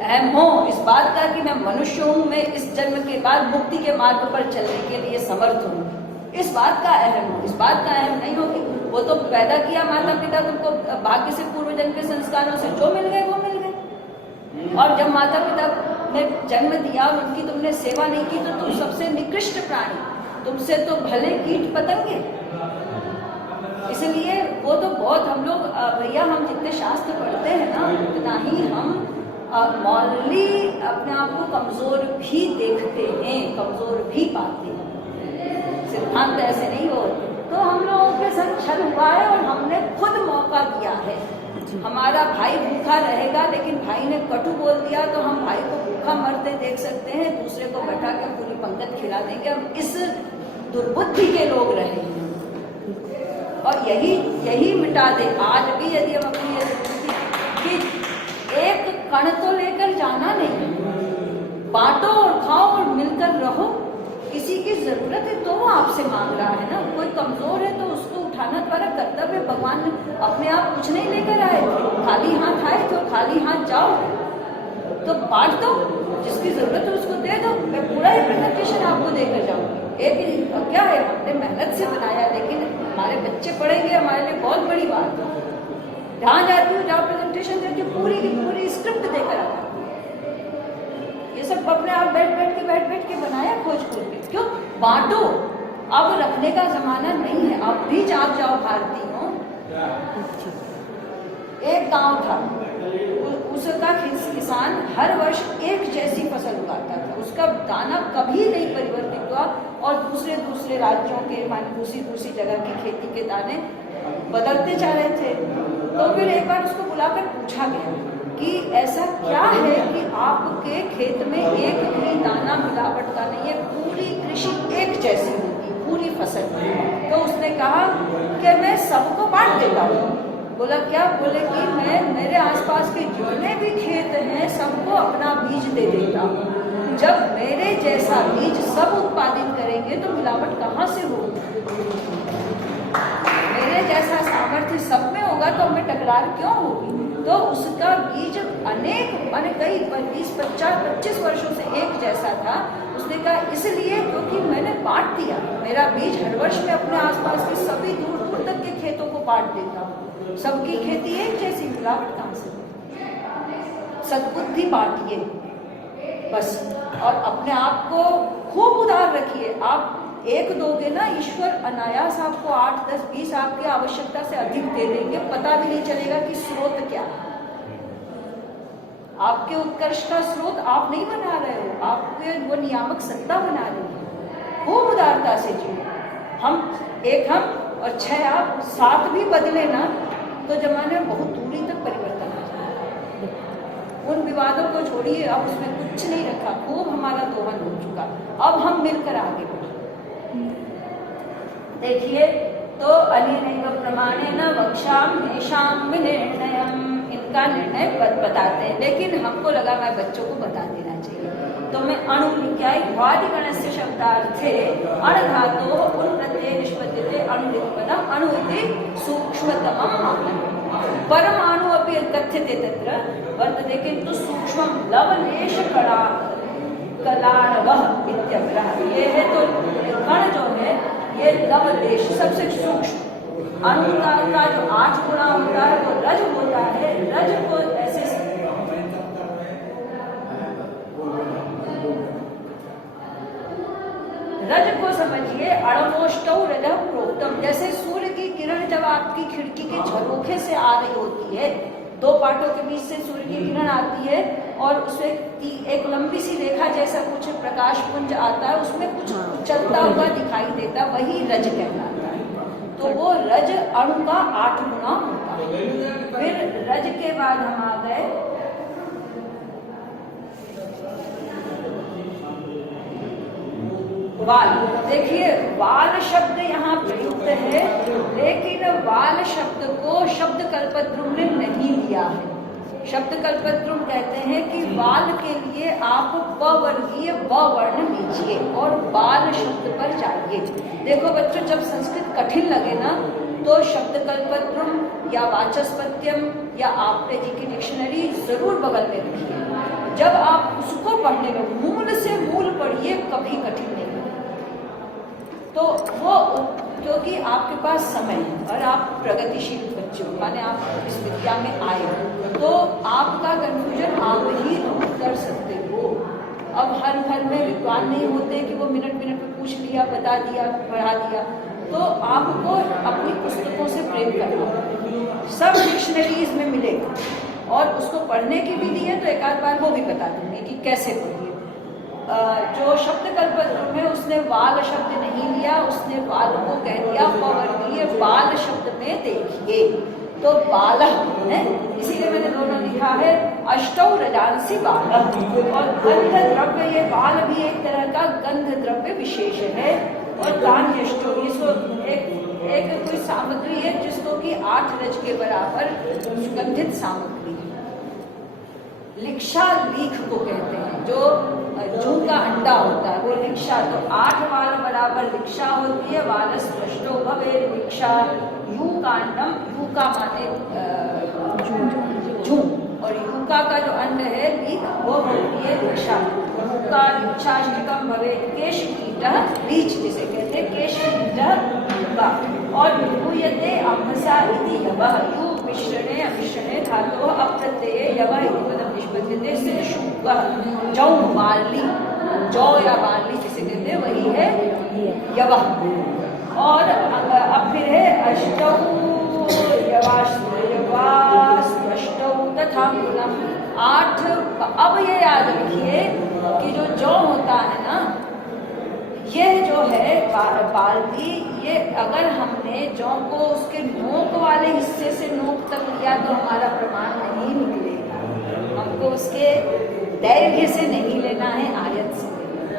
अहम हो इस बात का कि मैं मनुष्य हूँ, मैं इस जन्म के बाद मुक्ति के मार्ग पर चलने के लिए समर्थ हूँ, इस बात का अहम हो। इस बात का अहम नहीं हो कि वो तो पैदा किया माता पिता तुमको, भाग्य से पूर्व जन्म के संस्कारों से जो मिल गए वो मिल गए। और जब माता पिता ने जन्म दिया और उनकी तुमने सेवा नहीं की तो तुम सबसे निकृष्ट प्राणी, तुमसे तो भले कीट पतंगे। इसलिए वो तो बहुत हम लोग भैया, हम जितने शास्त्र पढ़ते हैं ना उतना ही हम मौली अपने आप को कमजोर भी देखते हैं, कमजोर भी पाते हैं। सिद्धांत ऐसे नहीं हो, तो हम लोगों के संग छल हुआ है और हमने खुद मौका दिया है। हमारा भाई भूखा रहेगा लेकिन भाई ने कटु बोल दिया तो हम भाई को भूखा मरते देख सकते हैं, दूसरे को बैठा के पूरी पंगत खिला देंगे। हम इस दुर्बुद्धि के लोग रहे हैं और यही मिटा दे। आज भी यदि हम अपनी ये दुर्बुद्धि कि एक कण तो लेकर जाना नहीं, बांटो और खाओ और मिलकर रहो। किसी की जरूरत है तो वो आपसे मांग रहा है ना, कोई कमजोर है तो उसको उठाना तुम्हारा कर्तव्य। भगवान अपने आप कुछ नहीं लेकर आए, खाली हाथ आए तो खाली हाथ जाओ, तो बांट दो, जिसकी जरूरत है उसको दे दो। मैं पूरा ही प्रेजेंटेशन आपको देकर जाऊंगी। एक क्या है, हमने मेहनत से बनाया लेकिन हमारे बच्चे पढ़ेंगे, हमारे लिए बहुत बड़ी बात है। जहाँ जाती हूँ, जहाँ प्रेजेंटेशन देती हूँ, पूरी की पूरी स्क्रिप्ट देकर आता हूँ। ये सब अपने आप बैठ के बनाया खोज के। क्यों? बांटो। अब रखने का जमाना नहीं है। अब भी जाग जाओ भारतीयों। एक गांव था, उसका किसान हर वर्ष एक जैसी फसल उगाता था, उसका दाना कभी नहीं परिवर्तित हुआ और दूसरे राज्यों के माने दूसरी जगह की खेती के दाने बदलते जा रहे थे। तो फिर एक बार उसको बुलाकर पूछा गया कि ऐसा क्या है कि आपके खेत में एक भी दाना मिलावट का नहीं है, पूरी कृषि एक जैसी होगी, पूरी फसल। तो उसने कहा कि मैं सबको बांट देता हूँ। बोला क्या? बोले कि मैं मेरे आसपास के जितने भी खेत हैं सबको अपना बीज दे देता हूँ। जब मेरे जैसा बीज सब उत्पादित करेंगे तो मिलावट कहाँ से होगी? मेरे जैसा सामर्थ्य सब में होगा तो हमें टकरार क्यों होगी? तो उसका बीज अनेक कई 20-25 वर्षों से एक जैसा था। उसने कहा इसलिए क्योंकि मैंने बांट दिया। मेरा बीज हर वर्ष में अपने आसपास के सभी दूर दूर तक के खेतों को बांट देता हूँ। सबकी खेती एक जैसी, मिलावट कहाँ से? सद्बुद्धि बांटिए बस, और अपने आप को खूब उदार रखिए। आप एक दोगे ना, ईश्वर अनायास आपको 8, 10, 20 आपकी आवश्यकता से अधिक दे देंगे। पता भी नहीं चलेगा कि स्रोत क्या है। आपके उत्कर्ष का स्रोत आप नहीं बना रहे हो, आपके वो नियामक सत्ता बना रही है। खूब उदारता से जियो। हम और 6 आप 7 भी बदले ना तो जमाने में बहुत दूरी तक परिवर्तन आ जाए। उन विवादों को छोड़िए, अब उसमें कुछ नहीं रखा। खूब हमारा दोहन हो चुका, अब हम मिलकर आगे बढ़े। देखिए तो अनेनैव प्रमाणेन वक्षाम येषां विनिर्णयम्, इनका निर्णय बताते हैं। लेकिन हमको लगा मैं बच्चों को बता देना चाहिए, तो मैं अणु क्या भ्वादिगणस्य शब्दार्थे अण धातु उन प्रत्यय निष्पद्यते अणुलिप्पदम् अणु इति सूक्ष्मतमं मानम्। परमाणु अपि कथ्यते तत्र वर्तते किन्तु सूक्ष्मं लवलेश कलाणवः इत्यपरः। ये है तो कण जो है ये लवलेश सबसे सूक्ष्म अणु का जो 8 गुना होता है वो रज होता है। रज को ऐसे रज को समझिए अणवोष्टौ रजः प्रोक्तम। जैसे सूर्य की किरण जब आपकी खिड़की के झरोखे से आ रही होती है, 2 पाटों के बीच से सूर्य की किरण आती है और उसमें एक लंबी सी रेखा जैसा कुछ प्रकाश पुंज आता है, उसमें कुछ चलता हुआ दिखाई देता, वही रज कहलाता है। तो वो रज अणु का 8 गुना होता है। फिर रज के बाद हम आ गए वाल। देखिए वाल शब्द यहाँ प्रयुक्त है, लेकिन वाल शब्द को शब्द कल्पद्रुम ने नहीं लिया है। शब्द कल्पद्रुम कहते हैं कि वाल के लिए आप व वर्गीय व वर्ण लीजिए और बाल शब्द पर जाइए। देखो बच्चों, जब संस्कृत कठिन लगे ना तो शब्द कल्पद्रुम या वाचस्पत्यम या आपने जी की डिक्शनरी जरूर बगल में रखिए। जब आप उसको पढ़ने में मूल से मूल पढ़िए, कभी कठिन नहीं। तो वो क्योंकि आपके पास समय है और आप प्रगतिशील बच्चे हो, माने आप इस विद्या में आए हो, तो आपका कन्फ्यूजन आप ही दूर कर सकते हो। अब हर घर में विद्वान नहीं होते कि वो मिनट मिनट में पूछ लिया, बता दिया, पढ़ा दिया। तो आपको अपनी पुस्तकों से प्रेम करना, सब डिक्शनरीज में मिलेगा, और उसको पढ़ने की विधि है तो एक आध बार वो भी बता दूंगी कि कैसे पढ़िए। जो शब्द कल्पतरु में उसने वाल शब्द नहीं लिया, उसने वाल को कह दिया पवर्गीय बाल शब्द में देखिए, तो बाल है, इसीलिए मैंने दोनों लिखा है अष्टौ रजांसी बाल। और गंध द्रव्य, ये बाल भी एक तरह का गंध द्रव्य विशेष है। और दान यष्टो, इसको एक कोई सामग्री है जिसको कि 8 रज के बराबर सुगंधित सामग्री है। लिक्षा लीख को कहते हैं, जो जू का अंडा होता है वो लिक्षा। तो 8 वाल बराबर लिक्षा होती है। वाल स्पष्टो भवे लिक्षा यूकांडम, यूका माने जू, और यूका का जो अंड है लीख वो होती है लिक्षा। यूका लिक्षाष्टकम भवे केश कीटः, लीच जिसे कहते हैं, केश कीटः यूका। और विभूयते अम्भसा इति यवः, यू मिश्रणे अमिश्रणे धातोः अप्रत्यये यवः इति पदं निष्पद्यते से शुक्वः। जौ बार्ली, जौ या बार्ली जिसे कहते हैं वही है यवः। और अब फिर है अष्टौ यवाष्टौ तथा मूलम, 8। अब ये याद रखिए कि जो जौ होता है ना, ये जो है बाल्टी, ये अगर हमने जौ को उसके नोक वाले हिस्से से नोक तक लिया तो हमारा प्रमाण नहीं निकलेगा। हमको उसके दैर्घ्य से नहीं लेना है, आयत से लेना है।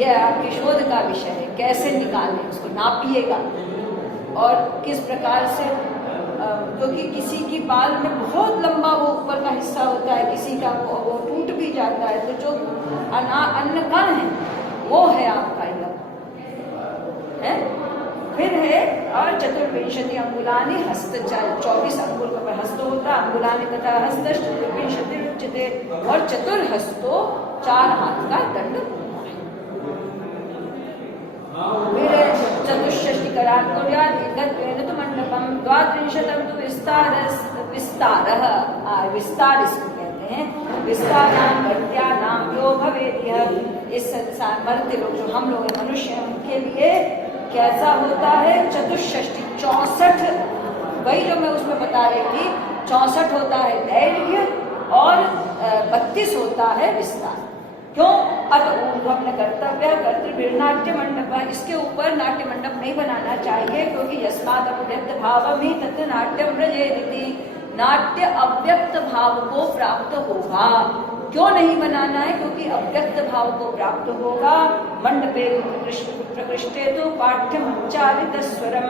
यह आपके शोध का विषय है, कैसे निकालें उसको, नापिएगा और किस प्रकार से। क्योंकि किसी की बाल में बहुत लंबा वो ऊपर का हिस्सा होता है, किसी का वो टूट भी जाता है, तो जो अन्न कण है वो है आपका यह है। फिर है और चतुर्विंशति अंगुलानि हस्त, 24 अंगुल का हस्त होता है, अंगुलानि तथा हस्त चतुर्विंशति उच्यते। और चतुर्हस्तो 4 हाथ का दंड होता है। फिर चतुष्षष्टि कराकुर्यात् तो मंडपम 32 तो विस्तार इसको कहते हैं। विस्ताराम वर्त्यानाम यो भवेत्, इस संसार मर्त्य लोग जो हम लोग हैं, मनुष्य हैं, उनके लिए कैसा होता है? चतुष्षष्टि 64, वही जो मैं उसमें बता रही थी, 64 होता है दैर्घ्य और 32 होता है विस्तार। क्यों? अत ऊर्ध्वं न कर्तव्य कर्तृभिर्नाट्य मंडप, इसके ऊपर नाट्य मंडप नहीं बनाना चाहिए, क्योंकि यस्मात् अव्यक्त भावं हि तत् नाट्यं व्रजेदिति, नाट्य अव्यक्त भाव को प्राप्त होगा। क्यों नहीं बनाना है? क्योंकि अव्यक्त भाव को प्राप्त होगा। मंडपे प्रकृष्टे तो पाठ्यम उच्चारित स्वरम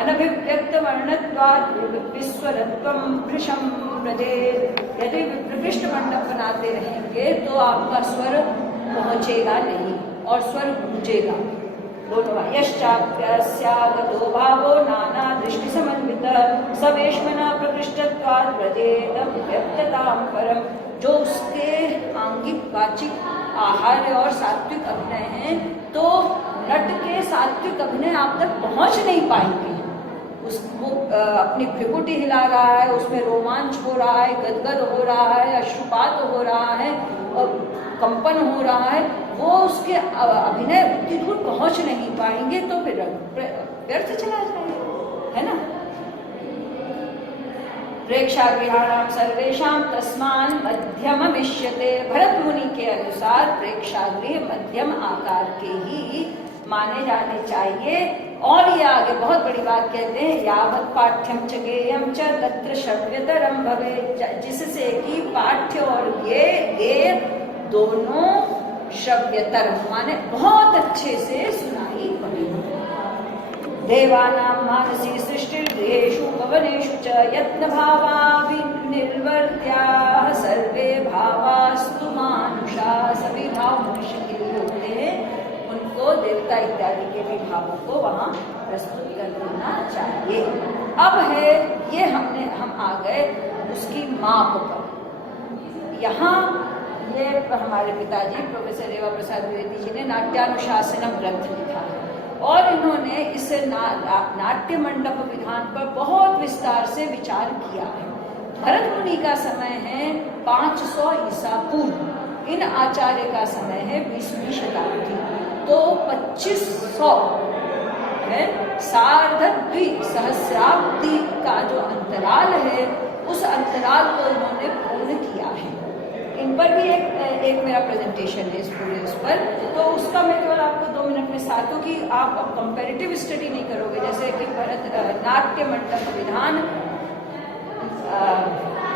अनभिव्यक्त वर्णत्वात् विस्वरत्वं भृशं व्रजेत्। यदि प्रकृष्ट मंडप बनाते रहेंगे तो आपका स्वर पहुंचेगा नहीं और स्वर गूंजेगा। दोनों यश्चाप्यस्यागतो भावो नाना दृष्टि समन्वित सवेश्मना प्रकृष्टत्वात् व्रजेत व्यक्ततां परम। जो उसके आंगिक वाचिक आहार्य और सात्विक अभिनय हैं, तो नट के सात्विक अभिनय आप तक पहुंच नहीं पाएंगे। उसको अपनी भ्रिकुटी हिला रहा है, उसमें रोमांच हो रहा है, गदगद हो रहा है, अश्रुपात हो रहा है और कंपन हो रहा है, वो उसके अभिनय उतनी दूर पहुंच नहीं पाएंगे, तो फिर व्यर्थ चला जाएगा, है ना। प्रेक्षागृहाणां सर्वेषां तस्मान् मध्यममिष्यते। भरत मुनि के अनुसार प्रेक्षागृह मध्यम आकार के ही माने जाने चाहिए। और ये आगे बहुत बड़ी बात कहते हैं, यावत् पाठ्यम च गेयम च तत्र श्रव्यतरम भवेत्, जिससे कि पाठ्य और गेय दोनों श्रव्यतर माने बहुत अच्छे से सुनाई पड़े। देवानां मानसी सृष्टिर्गृहेषु भवनेषु च यत्न भावा विनिर्वर्त्याः सर्वे भावास्तु मानुषा। सभी भाव मनुष्य के लिए होते हैं, उनको देवता इत्यादि के भी भावों को वहाँ प्रस्तुत कर देना चाहिए। अब है ये हम आ गए उसकी माप पर। यहाँ ये हमारे पिताजी प्रोफेसर रेवा प्रसाद द्विवेदी जी ने नाट्यानुशासनम ग्रंथ लिखा है, और इन्होंने इस नाट्य मंडप विधान पर बहुत विस्तार से विचार किया है। भरत मुनि का समय है 500 ईसा पूर्व। इन आचार्य का समय है 20वीं शताब्दी। तो 2500 है सार्ध-द्विसहस्राब्दी का जो अंतराल है, उस अंतराल को इन्होंने पूर्ण किया है। इन पर भी एक मेरा प्रेजेंटेशन है इस पर, तो उसका मैं केवल आपको 2 मिनट में साथ दूं कि आप अब कंपैरेटिव स्टडी नहीं करोगे। जैसे कि नाट्य मंडप विधान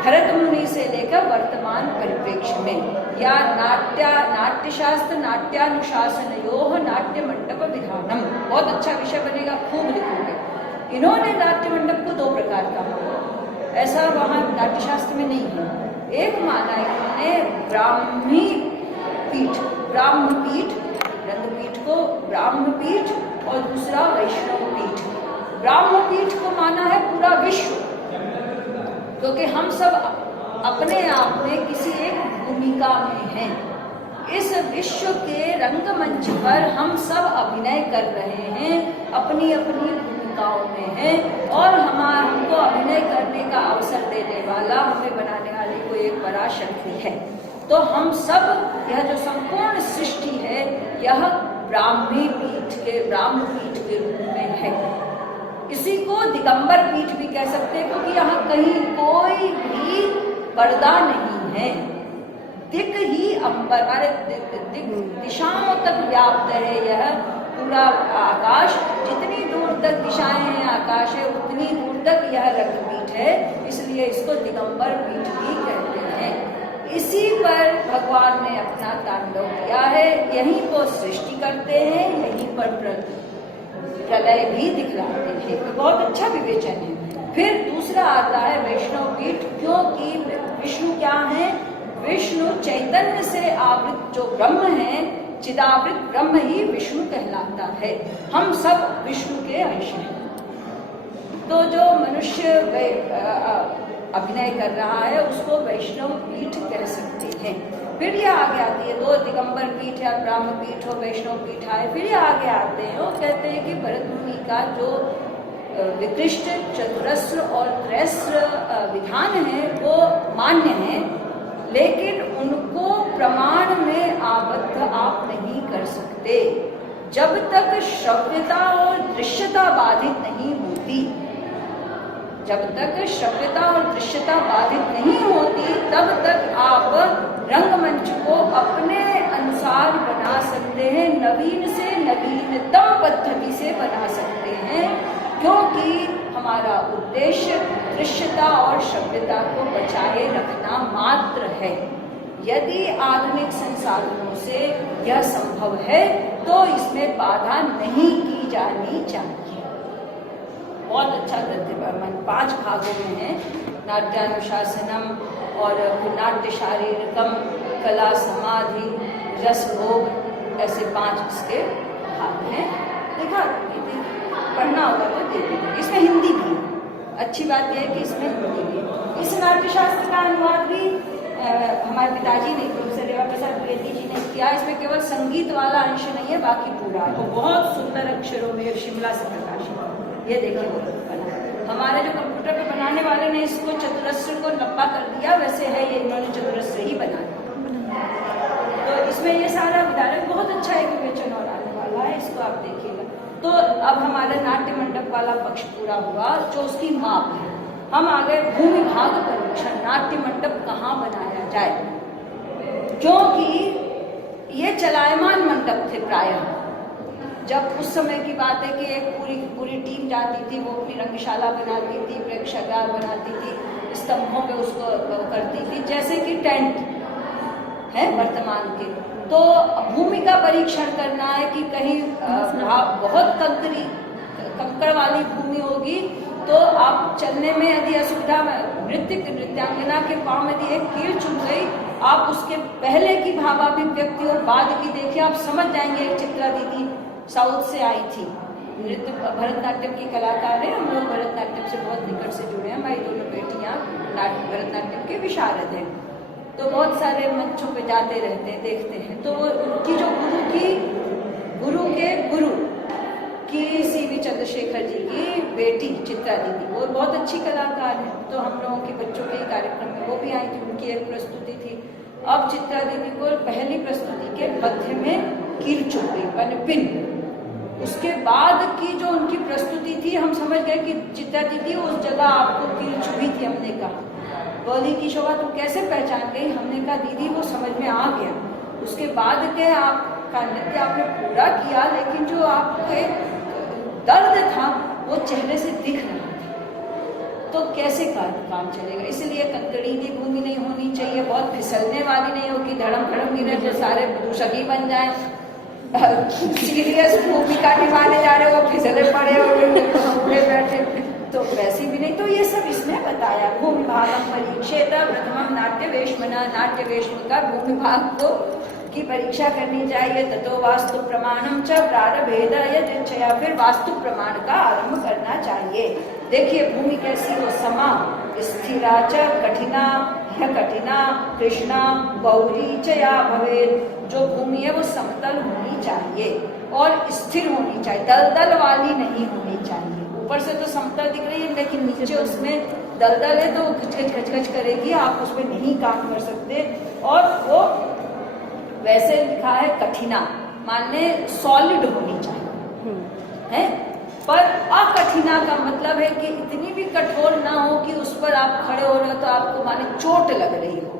भरत मुनि से लेकर वर्तमान परिप्रेक्ष्य में, या नाट्यशास्त्र नाट्यानुशासनयोः नाट्य मंडप विधानम, बहुत अच्छा विषय बनेगा, खूब लिखोगे। इन्होंने नाट्य मंडप को 2 प्रकार का माना, ऐसा वहाँ नाट्यशास्त्र में नहीं है। एक माना इन्होंने ब्राह्मी पीठ, ब्राह्मपीठ, रंगपीठ को ब्राह्मपीठ, और दूसरा वैष्णव पीठ। ब्राह्मपीठ को माना है पूरा विश्व, क्योंकि हम सब अपने आप में किसी एक भूमिका में हैं। इस विश्व के रंगमंच पर हम सब अभिनय कर रहे हैं, अपनी अपनी भूमिकाओं में हैं, और हमको अभिनय करने का अवसर देने वाला, हमें बनाने वाली कोई एक पराशक्ति है। तो हम सब, यह जो संपूर्ण सृष्टि है, यह ब्राह्मपीठ के रूप में है। इसी को दिगंबर पीठ भी कह सकते हैं, क्योंकि यहाँ कहीं कोई भी पर्दा नहीं है, दिक ही अंबर, हमारे दिशाओं तक व्याप्त है यह पूरा आकाश। जितनी दूर तक दिशाएं हैं आकाश है, उतनी दूर तक यह रंगपीठ है, इसलिए इसको दिगंबर पीठ भी कहते हैं। इसी पर भगवान ने अपना तांडव किया है, यहीं पर सृष्टि करते हैं, यहीं पर प्रलय भी दिखलाते हैं। तो बहुत अच्छा विवेचन है। फिर दूसरा आता है वैष्णव पीठ, क्योंकि विष्णु क्या है? विष्णु चैतन्य से आवृत जो ब्रह्म है, चिदावृत ब्रह्म ही विष्णु कहलाता है। हम सब विष्णु के अंश हैं। तो जो मनुष्य अभिनय कर रहा है, उसको वैष्णव पीठ कह सकते हैं। फिर ये आगे आती है 2 दिगंबर पीठ या ब्राह्म पीठ हो, वैष्णव पीठ आए। फिर ये आगे आते हैं, वो कहते हैं कि भरत मुनि का जो विकृष्ट, चतुरस्र और त्रैस्र विधान है वो मान्य है, लेकिन उनको प्रमाण में आबद्ध आप नहीं कर सकते जब तक श्रव्यता और दृश्यता बाधित नहीं होती। जब तक श्रव्यता और दृश्यता बाधित नहीं होती, तब तक आप रंगमंच को अपने अनुसार बना सकते हैं, नवीन से नवीनतम पद्धति से बना सकते हैं, क्योंकि हमारा उद्देश्य दृश्यता और श्रव्यता को बचाए रखना मात्र है। यदि आधुनिक संसाधनों से यह संभव है, तो इसमें बाधा नहीं की जानी चाहिए। बहुत अच्छा ग्रंथ ब्राह्मण 5 भागों में है, नाट्यानुशासनम और नाट्य शारीरिकम, कला समाधि, रस भोग, ऐसे 5 इसके भाग हैं। देखा, पढ़ना होगा तो देखिए। इसमें हिंदी भी, अच्छी बात यह है कि इसमें हिंदी भी। इस नाट्यशास्त्र का अनुवाद भी हमारे पिताजी ने, प्रोफेसर रेवा प्रसाद द्विवेदी जी ने किया। इसमें केवल संगीत वाला अंश नहीं है, बाकी पूरा है। वो बहुत सुंदर अक्षरों में शिमला से प्रकाशित, ये देखिए वो बना। हमारे जो कंप्यूटर पे बनाने वाले ने इसको चतुरस्र को लंबा कर दिया, वैसे है ये, इन्होंने चतुरस्र ही बना दिया। तो इसमें ये सारा विधान बहुत अच्छा एक विवेचन और आने वाला है, इसको आप देखिएगा। तो अब हमारा नाट्य मंडप वाला पक्ष पूरा हुआ, जो उसकी माप है। हम आ गए भूमि भाग परीक्षण, नाट्य मंडप कहाँ बनाया जाए, क्योंकि ये चलायमान मंडप थे प्रायः। जब उस समय की बात है कि एक पूरी टीम जाती थी, वो अपनी रंगशाला बनाती थी, प्रेक्षागार बनाती थी, स्तंभों पे उसको करती थी, जैसे कि टेंट है वर्तमान के। तो भूमि का परीक्षण करना है कि कहीं बहुत कंकड़ वाली भूमि होगी, तो आप चलने में यदि असुविधा, नृत्यांगना के पाँव में यदि एक कील चुभ गई, आप उसके पहले की भावाभिव्यक्ति और बाद की देखिए, आप समझ जाएंगे। एक चित्रा दीदी साउथ से आई थी, नृत्य भरतनाट्यम की कलाकार है। हम लोग भरतनाट्यम से बहुत निकट से जुड़े हैं, हमारी दोनों बेटियाँ भरतनाट्यम के विशारद हैं, तो बहुत सारे मंचों पे जाते रहते हैं, देखते हैं। तो वो उनकी जो गुरु कि सी.वी. चंद्रशेखर जी की बेटी चित्रा दीदी, वो बहुत अच्छी कलाकार है, तो हम लोगों के बच्चों के कार्यक्रम में वो भी आई थी, उनकी एक प्रस्तुति थी। अब चित्रा दीदी को पहली प्रस्तुति के मध्य में कील चुभ गई, माने पिन। उसके बाद की जो उनकी प्रस्तुति थी, हम समझ गए कि चित्रा दीदी उस जगह आपको कील चुभी थी। हमने कहा, बोली कि शोभा तुम कैसे पहचान गई? हमने कहा दीदी वो समझ में आ गया। उसके बाद के आपका नृत्य आपने पूरा किया, लेकिन जो आपके दर्द था वो चेहरे से दिख रहा था, तो कैसे काम चलेगा? इसलिए कंकड़ीली भूमि नहीं होनी चाहिए, बहुत फिसलने वाली नहीं होगी, धड़म धड़म गिरे जो सारे दूषकी बन जाए। सीरियस भूमिका निभाने जा रहे हो, फिसले पड़े हो, बैठे, तो वैसी भी नहीं। तो ये सब इसमें बताया। भूमि भागम परीक्षेत प्रथमम नाट्य वेशमना, नाट्य वेशम का भूमि भाग को की परीक्षा करनी चाहिए। ततो वास्तु प्रमाणम च प्रारभेद यदिच्छया, फिर वास्तु प्रमाण का आरंभ करना चाहिए। देखिए भूमि कैसी हो, समा स्थिरा च कठिना, यह कठिना कृष्णा गौरी च या भवेद, जो भूमि है वो समतल होनी चाहिए और स्थिर होनी चाहिए, दलदल वाली नहीं होनी चाहिए। ऊपर से तो समतल दिख रही है, लेकिन नीचे उसमें दलदल है तो खचखच खचखच करेगी, आप उसमें नहीं काम कर सकते। और वो वैसे लिखा है कठिना, माने सॉलिड होनी चाहिए है, पर अकठिना का मतलब है कि इतनी भी कठोर ना हो कि उस पर आप खड़े हो रहे हो तो आपको माने चोट लग रही हो,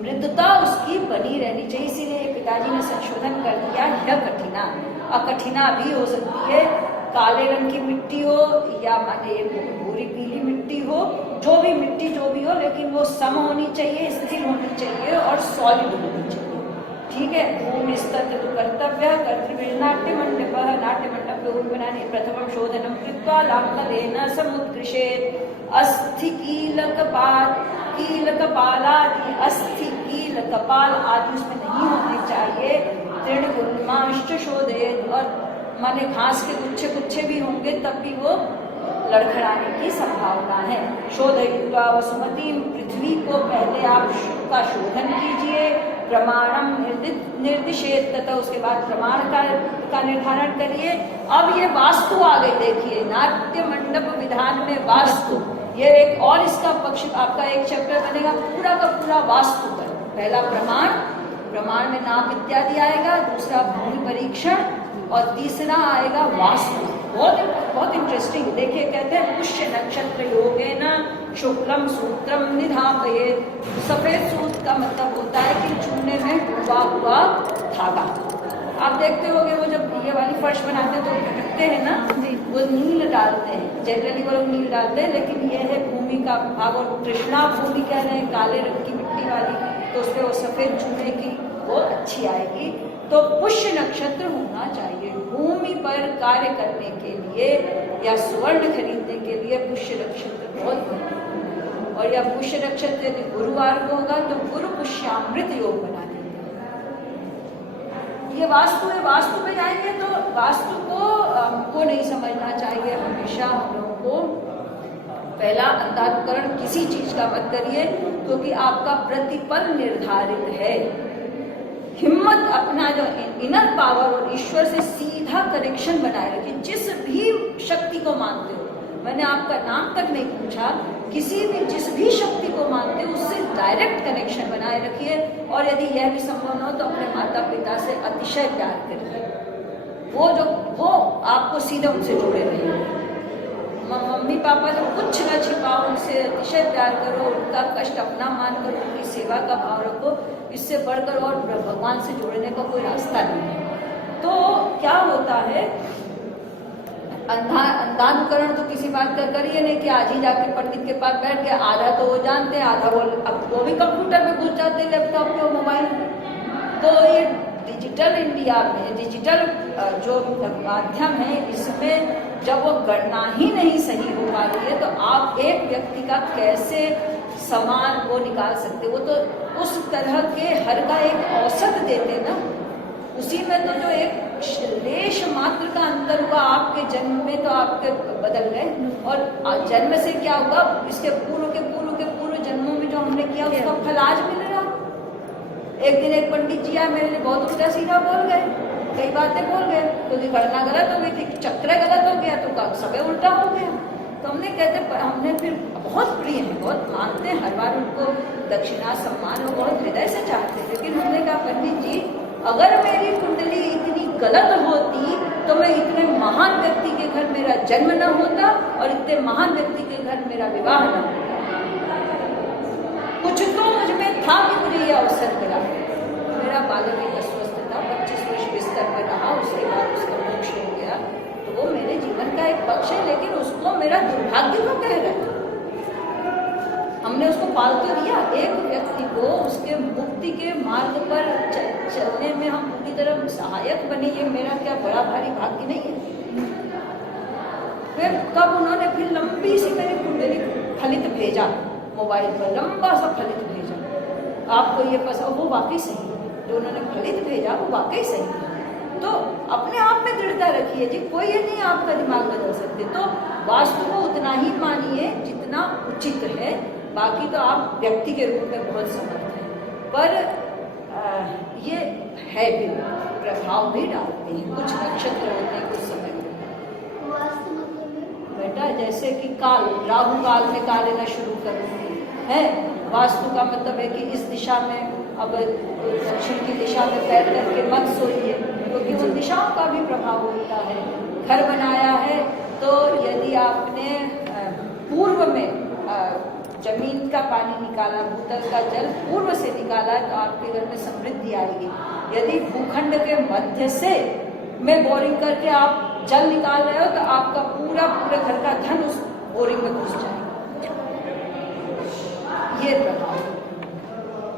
मृदुता उसकी बनी रहनी चाहिए। इसीलिए पिताजी ने संशोधन कर दिया, यह कठिना। अकठिना भी हो सकती है, काले रंग की मिट्टी हो या माने भूरी पीली मिट्टी हो, जो भी मिट्टी जो भी हो, लेकिन वो सम होनी चाहिए, स्थिर होनी चाहिए और सॉलिड होनी चाहिए। ठीक है। भूमि स्तत्र कर्तव्य कर्तृ नाट्य मंडप, नाट्य मंडप भूमि बनाने प्रथम शोधनम कृत्वा लांकलेन समुत्कृषेत्। अस्थि कील कपाल आदि, अस्थि कील कपाल आदि उसमें नहीं होने चाहिए। तृणगुल्माश्च शोधेत्, और माने घास के गुच्छे गुच्छे भी होंगे तब भी वो लड़खड़ाने की संभावना है। शोधयित्वा वसुमती, पृथ्वी को पहले आप का शोधन कीजिए। प्रमाणम निर्दिशेत, तथा उसके बाद प्रमाण का निर्धारण करिए। अब ये वास्तु आ गई, देखिए नाट्य मंडप विधान में वास्तु, ये एक और इसका पक्ष आपका एक चैप्टर बनेगा पूरा का पूरा वास्तु पर। पहला प्रमाण, प्रमाण में नाप इत्यादि आएगा, दूसरा भूमि परीक्षण और तीसरा आएगा वास्तु। बहुत इंटरेस्टिंग। देखिए कहते हैं पुष्य नक्षत्र योगेन शुक्लम सूत्रम निधापयेत्। सफेद सूत्र का मतलब होता है कि चूने में डूबा हुआ धागा। आप देखते होंगे वो जब ये वाली फर्श बनाते हैं तो रखते हैं ना, वो नील डालते हैं, जनरली वो लोग नील डालते हैं, लेकिन ये है भूमि का भाग। और कृष्णा भूमि कह रहे हैं, काले रंग की मिट्टी वाली, तो उसपे वो सफेद चूने की वो अच्छी आएगी। तो पुष्य नक्षत्र होना चाहिए भूमि पर कार्य करने के लिए या स्वर्ण खरीदने के लिए। पुष्य नक्षत्र बहुत महत्वपूर्ण, और यह पुष्य नक्षत्र यदि गुरुवार को होगा तो गुरु पुष्यामृत योग बना देंगे। ये वास्तु है, वास्तु पे जाएंगे तो वास्तु को नहीं समझना चाहिए हमेशा हम लोगों को। पहला अंधानुकरण किसी चीज का मत करिए, क्योंकि आपका प्रतिपल निर्धारित है। हिम्मत अपना जो इनर पावर और ईश्वर से सीधा कनेक्शन बनाए रखिए। जिस भी शक्ति को मानते हो, मैंने आपका नाम तक नहीं पूछा, किसी भी जिस भी शक्ति को मानते हो उससे डायरेक्ट कनेक्शन बनाए रखिए। और यदि यह भी संभव न हो तो अपने माता पिता से अतिशय प्यार करिए, वो आपको सीधा उनसे जुड़े रहिए। मम्मी पापा जब कुछ न छिपाओ, उनसे अतिशय प्यार करो, उनका कष्ट अपना मान करो, उनकी सेवा का भाव रखो। इससे बढ़कर और भगवान से जोड़ने का कोई रास्ता नहीं है। तो क्या होता है, अंधानुकरण तो किसी बात का करिए नहीं कि आज ही जाके पंडित के पास बैठ के, आधा तो वो जानते हैं, आधा वो भी कंप्यूटर में घुस जाते हैं, लैपटॉप पे, मोबाइल। तो ये डिजिटल इंडिया में, डिजिटल जो माध्यम है, इसमें जब वो गणना ही नहीं सही हो पा रही है तो आप एक व्यक्ति का कैसे समान वो निकाल सकते? वो तो उस तरह के हर का एक औसत देते ना, उसी में तो जो एक लेश मात्र का अंतर हुआ आपके जन्म में तो आपके बदल गए। और जन्म से क्या हुआ, इसके पूर्व के पूर्व के पूर्व जन्मों में जो हमने किया उसका फल आज मिल रहा। एक दिन एक पंडित जी आए, मेरे लिए बहुत उल्टा सीधा बोल गए, कई बातें बोल गए, तो गणना गलत हो गई थी, चक्र गलत हो गया, तो सबे उल्टा हो गया। तो हमने फिर बहुत प्रिय है, बहुत मानते हैं, हर बार उनको दक्षिणा सम्मान वो बहुत हृदय से चाहते हैं, लेकिन हमने कहा पंडित जी अगर मेरी कुंडली इतनी गलत होती तो मैं इतने महान व्यक्ति के घर मेरा जन्म न होता और इतने महान व्यक्ति के घर मेरा विवाह न होता। कुछ तो मुझ में था कि मुझे ये अवसर मिला। मेरा बालक एक अस्वस्थ था, 25 वर्ष बिस्तर पर रहा, उसके बाद उसका मोक्ष हो गया। तो वो मेरे जीवन का एक पक्ष है, लेकिन उसको मेरा दुर्भाग्य क्यों कह रहे हैं? हमने उसको पाल तो दिया। एक व्यक्ति को उसके मुक्ति के मार्ग पर चलने में हम पूरी तरह सहायक बने, ये मेरा क्या बड़ा भारी भाग्य नहीं है? फिर कब उन्होंने फिर लंबी सी मेरी कुंडली फलित भेजा, मोबाइल पर लंबा सा फलित भेजा, आपको ये पसंद, वो वाकई सही है, जो उन्होंने फलित भेजा वो वाकई सही है। तो अपने आप में दृढ़ता रखिए जी, कोई ये नहीं आपका दिमाग बदल सकते। तो वास्तु को उतना ही मानिए जितना उचित है, बाकी तो आप व्यक्ति के रूप में बहुत समर्थ हैं, पर ये है भी, प्रभाव भी डालते हैं। कुछ नक्षत्र होते हैं कुछ समय में बेटा, जैसे कि काल, राहु काल में काल लेना शुरू करूँगी है। वास्तु का मतलब है कि इस दिशा में, अब दक्षिण की दिशा में पैर करके मत सोइए, क्योंकि उन दिशाओं का भी प्रभाव होता है। घर बनाया है तो यदि आपने पूर्व में जमीन का पानी निकाला, भूतल का जल पूर्व से निकाला है तो आपके घर में समृद्धि आएगी। यदि भूखंड के मध्य से में बोरिंग करके आप जल निकाल रहे हो तो आपका पूरे घर का धन उस बोरिंग में घुस जाएगा। ये प्रभाव।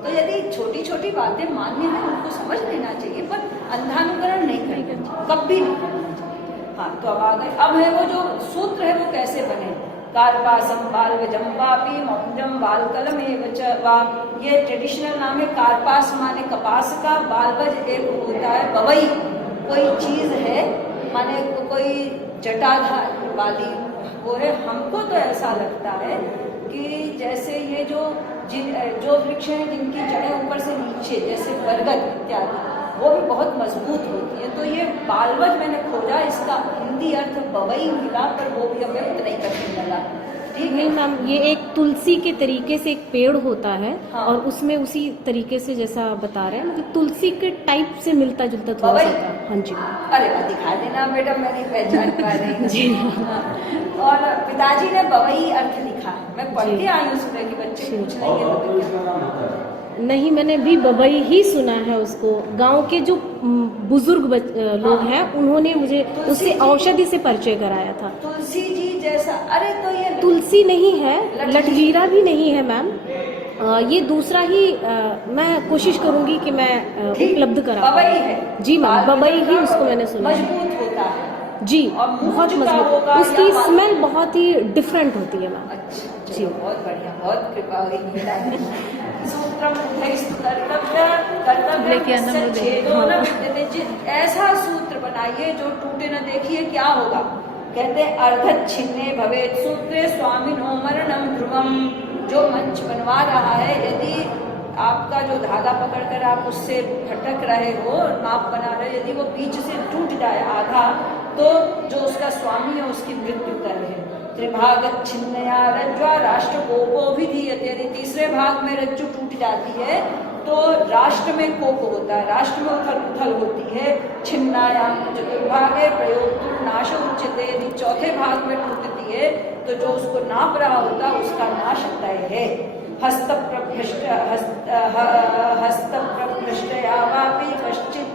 तो यदि छोटी छोटी बातें मान्य है उनको समझ लेना चाहिए, पर अंधानुकरण नहीं करना चाहिए, कभी नहीं करना चाहिए। हाँ, तो अब आ गए, अब है वो जो सूत्र है वो कैसे बने। कार्पासम बालवजम वापी मौंजम बालकलम एवं, ये ट्रेडिशनल नाम है। कार्पास माने कपास का, बालवज एक होता है बवई, कोई चीज है माने कोई जटाधार वाली वो है। हमको तो ऐसा लगता है कि जैसे ये जो वृक्ष हैं जिनकी जड़ें ऊपर से नीचे, जैसे बरगद इत्यादि, वो भी बहुत मजबूत होती है। तो ये बालवज मैंने खोजा, इसका हिंदी अर्थ बवई मिला, पर वो भी हमें उतना ही कठिन लगा। ठीक है मैम, ये एक तुलसी के तरीके से एक पेड़ होता है। हाँ। और उसमें उसी तरीके से जैसा बता रहे हैं, मतलब तुलसी के टाइप से मिलता जुलता थोड़ा बवई? सा। हाँ जी। अरे वाह, दिखा देना मैडम, मैंने पहचान पा रही जी। हाँ। और पिताजी ने बवई अर्थ लिखा, मैं पढ़ के आई हूँ सुबह की, बच्चे पूछ लेंगे और तो इसका नाम होता है नहीं, मैंने भी बबई ही सुना है उसको। गांव के जो बुजुर्ग लोग हैं उन्होंने मुझे उससे औषधि से परिचय कराया था। तुलसी जी जैसा, अरे तो ये तुलसी नहीं है, लठवीरा भी नहीं है मैम, ये दूसरा ही। मैं कोशिश करूंगी कि मैं उपलब्ध करा। बबई है जी मैम, बबई ही उसको मैंने सुना है। मजबूत होता है जी, और मुंह बहुत झुका मजबूत, होगा उसकी या स्मेल बहुत ही डिफरेंट होती है मैम। अच्छा जी। बहुत बढ़िया, बहुत कृपा हुई महिला है। सूत्रम कर्तव्य लेके आना मुझे। छेदो न विद्यते, ऐसा सूत्र बनाइए जो टूटे न। देखिए क्या होगा, कहते हैं अर्ध छिन्ने भवेत सूत्रे स्वामिनो मरणम ध्रुवम। जो मंच बनवा रहा है, यदि आपका जो धागा पकड़कर आप उससे भटक रहे हो, नाप बना रहे, यदि वो बीच से टूट जाए आधा, तो जो उसका स्वामी है उसकी मृत्यु कर है। त्रिभाग छिन्नया रज्ज्वा राष्ट्र कोपो विधीयते, यदि तीसरे भाग में रज्जु टूट जाती है तो राष्ट्र में कोप होता है, राष्ट्र में उथल पुथल होती है। छिन्नायाम चतुर्भागे प्रयोग नाश उच्यते, यदि चौथे भाग में टूटती है तो जो उसको नाप रहा होता है उसका नाश तय है। हस्तप्रभृष्टया वापि कश्चित्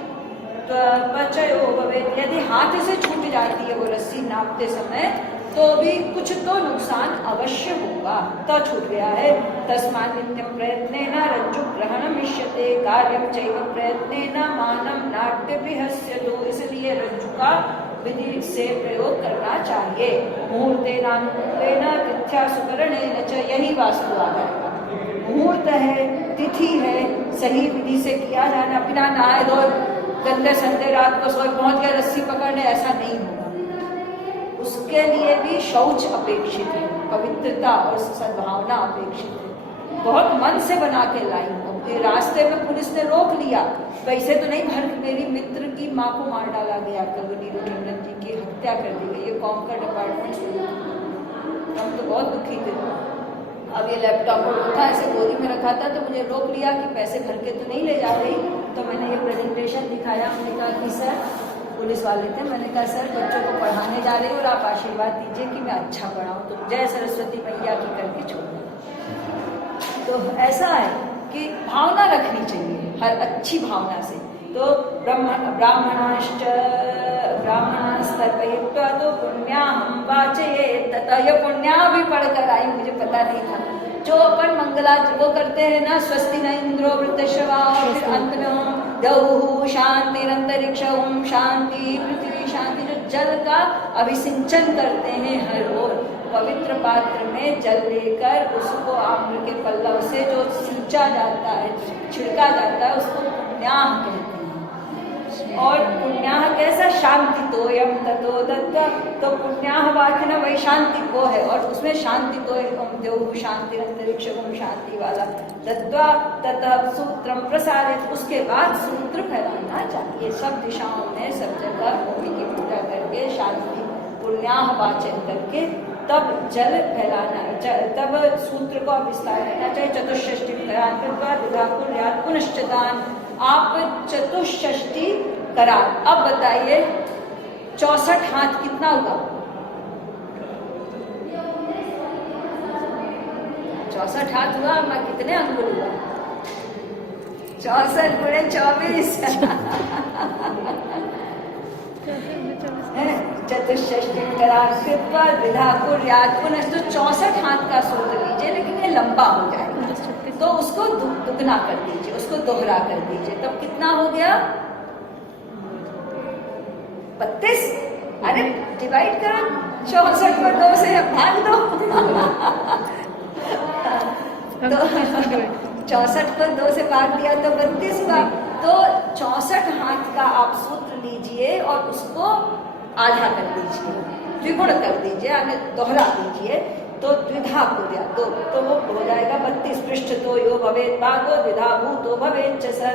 त्वचयो भवेत्, यदि हाथ से छूट जाती है वो रस्सी नापते समय तो भी कुछ तो नुकसान अवश्य होगा। तो छूट गया है। तस्मात् नित्यं प्रयत्नेन रज्जु ग्रहणम् इष्यते कार्यं चैव प्रयत्नेन मानं नाट्य बृहस्यतु, इसलिए रज्जु का विधि से प्रयोग करना चाहिए। मुहूर्तेनानुकूलेन तिथ्या सुकरणेन च, यही वास्तु आधार का मुहूर्त है, तिथि है, सही विधि से किया जाना। बिना नहाए धोए गंदे संडे रात को सोए पहुंच गए रस्सी पकड़ने, ऐसा नहीं होगा। उसके लिए भी शौच अपेक्षित है, पवित्रता और सद्भावना अपेक्षित है। बहुत मन से बना के लाई हूँ, रास्ते में पुलिस ने रोक लिया, वैसे तो नहीं, भर मेरी मित्र की माँ को मार डाला गया, कल नीरू टंडन जी की हत्या कर दी गई, ये कॉम का डिपार्टमेंट शुरू, हम तो बहुत दुखी थे। अब ये लैपटॉप था, ऐसे गोदी में रखा था, तो मुझे रोक लिया कि पैसे भर के तो नहीं ले जा रही, तो मैंने ये प्रेजेंटेशन दिखाया, मैंने कहा कि सर, पुलिस वाले थे, मैंने कहा सर बच्चों को पढ़ाने जा रही हूँ और आप आशीर्वाद दीजिए कि मैं अच्छा पढ़ाऊँ, तो जय सरस्वती मैया की करके छोड़। तो ऐसा है कि भावना रखनी चाहिए, हर अच्छी भावना से। तो ब्राह्मणास्तर्पयित्वा तो पुण्याहं वाचयेत् ततः, ये पुण्या भी पढ़कर आई, मुझे पता नहीं था। जो अपन मंगला वो करते हैं ना, स्वस्ति न इंद्रो वृद्धश्रवा, फिर अंत में हम द्यौः शांतिरंतरिक्ष ओम शांति पृथ्वी शांति, जो जल का अभिसिंचन करते हैं हर ओर, पवित्र पात्र में जल लेकर उसको आम्र के पल्लव से जो सिंचा जाता है, छिड़का जाता है, उसको पुण्याह कहते हैं। और पुण्याह कैसा, शांति तोयम ततो दत्ता, तो पुण्याह वाचन वही शांति को है, और उसमें शांति तो देव शांति अंतरिक्ष शांति वाला दत्वा ततः सूत्रम प्रसारित, उसके बाद सूत्र फैलाना चाहिए सब दिशाओं में, सब जगह भूमि की पूजा करके शांति पुण्याह वाचन करके तब जल फैलाना, तब सूत्र को विस्तार करना चाहिए। चतुष्षष्टि पुनश्चतान, आप चतुष्षष्टि करा। अब बताइए 64 हाथ कितना हुआ? 64 हाथ हुआ, मैं कितने अंगुल हुआ? 64 गुणे 24 चतुष्षष्टि कराकृत्वा द्विधा कुर्यात् पुनः, तो 64 हाथ का सूत्र लीजिए, लेकिन ये लंबा हो जाएगा, तो उसको दुगना कर दीजिए, उसको दोहरा कर दीजिए, तब कितना हो गया? 32। अरे डिवाइड करो, 64 को 2 से भाग दो तो 64 को 2 से भाग दिया तो 32 हुआ। तो 64 हाथ का आप सूत्र लीजिए और उसको आधा कर दीजिए, द्विगुण कर दीजिए, यानी दोहरा दीजिए, तो द्विधा कुर्या दो, तो वो हो जाएगा 32। पृष्ठ तो यो भवेत् भागो द्विधा भूतो भवेत् च सः,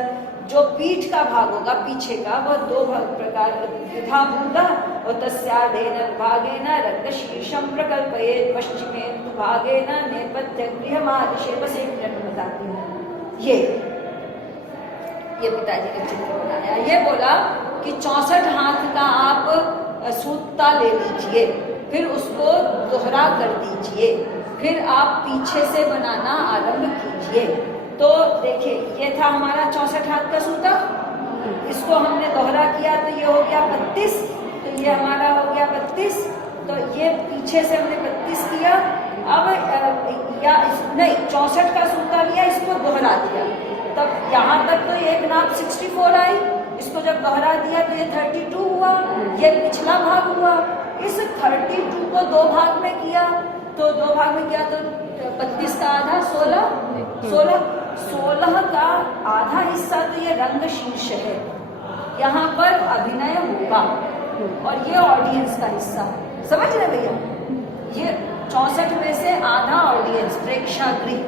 जो पीठ का भाग होगा पीछे का, वह 2 प्रकार द्विधा भूता, और तस्यार्धेन विभागेन रंगशीर्षं प्रकल्पयेत्, पश्चिमे तु भागेन नेपथ्य गृहमादिशे वसेन बताती हूँ। ये पिताजी ने चित्र बनाया, ये बोला कि 64 हाथ का आप सूता ले लीजिए, फिर उसको दोहरा कर दीजिए, फिर आप पीछे से बनाना आरंभ कीजिए। तो देखिए, ये था हमारा 64 हाथ का सूता, इसको हमने दोहरा किया तो ये हो गया 32, तो ये हमारा हो गया 32, तो ये पीछे से हमने 32 किया। अब या नहीं, 64 का सूता लिया, इसको दोहरा दिया, तब यहाँ तक तो एक नाप 64 आई, इसको जब दोहरा दिया तो ये 32 हुआ, ये पिछला भाग हुआ। इस 32 को 2 भाग में किया, तो 2 भाग में किया तो 32 का आधा 16 का आधा हिस्सा तो ये रंग शीर्ष है, यहाँ पर अभिनय होगा, और ये ऑडियंस का हिस्सा, समझ रहे भैया? ये 64 में से आधा ऑडियंस प्रेक्षागृह,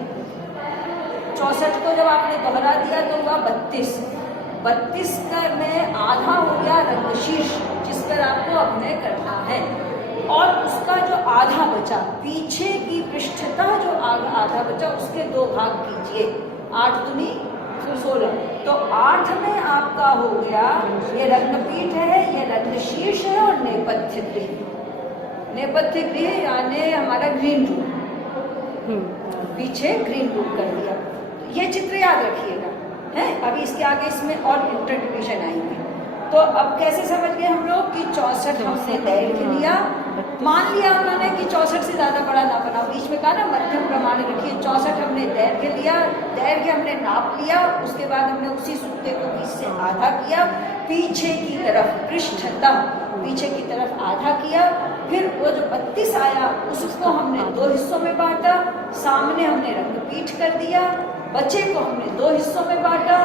64 को जब आपने दोहरा दिया तो हुआ 32 में आधा हो गया रंगशीर्ष, जिस पर आपको अभिनय करना है, और उसका जो आधा बचा, पीछे की पृष्ठता जो आधा बचा, उसके 2 भाग कीजिए, 8 दूनी 16, तो 8 में आपका हो गया, ये रंगपीठ है, ये रंगशीर्ष है, और नेपथ्य गृह यानी हमारा ग्रीन रूम, पीछे ग्रीन रूम कर दिया। ये चित्र याद रखिएगा, है? अभी इसके आगे इसमें और इंट्रोडक्शन आएंगे। तो अब कैसे समझ गए हम लोग कि 64 हमने दैर्घ्य लिया, मान लिया उन्होंने कि 64 से ज्यादा बड़ा ना बनाओ, बीच में कहा ना मध्यम प्रमाण रखिए। 64 हमने दैर्घ्य लिया, दैर्घ्य हमने नाप लिया, उसके बाद हमने उसी सूते को बीच से आधा किया, पीछे की तरफ पृष्ठतः पीछे की तरफ आधा किया, फिर वो जो 32 आया उसको हमने 2 हिस्सों में बांटा, सामने हमने रंगपीठ कर दिया, बचे को हमने 2 हिस्सों में बांटा,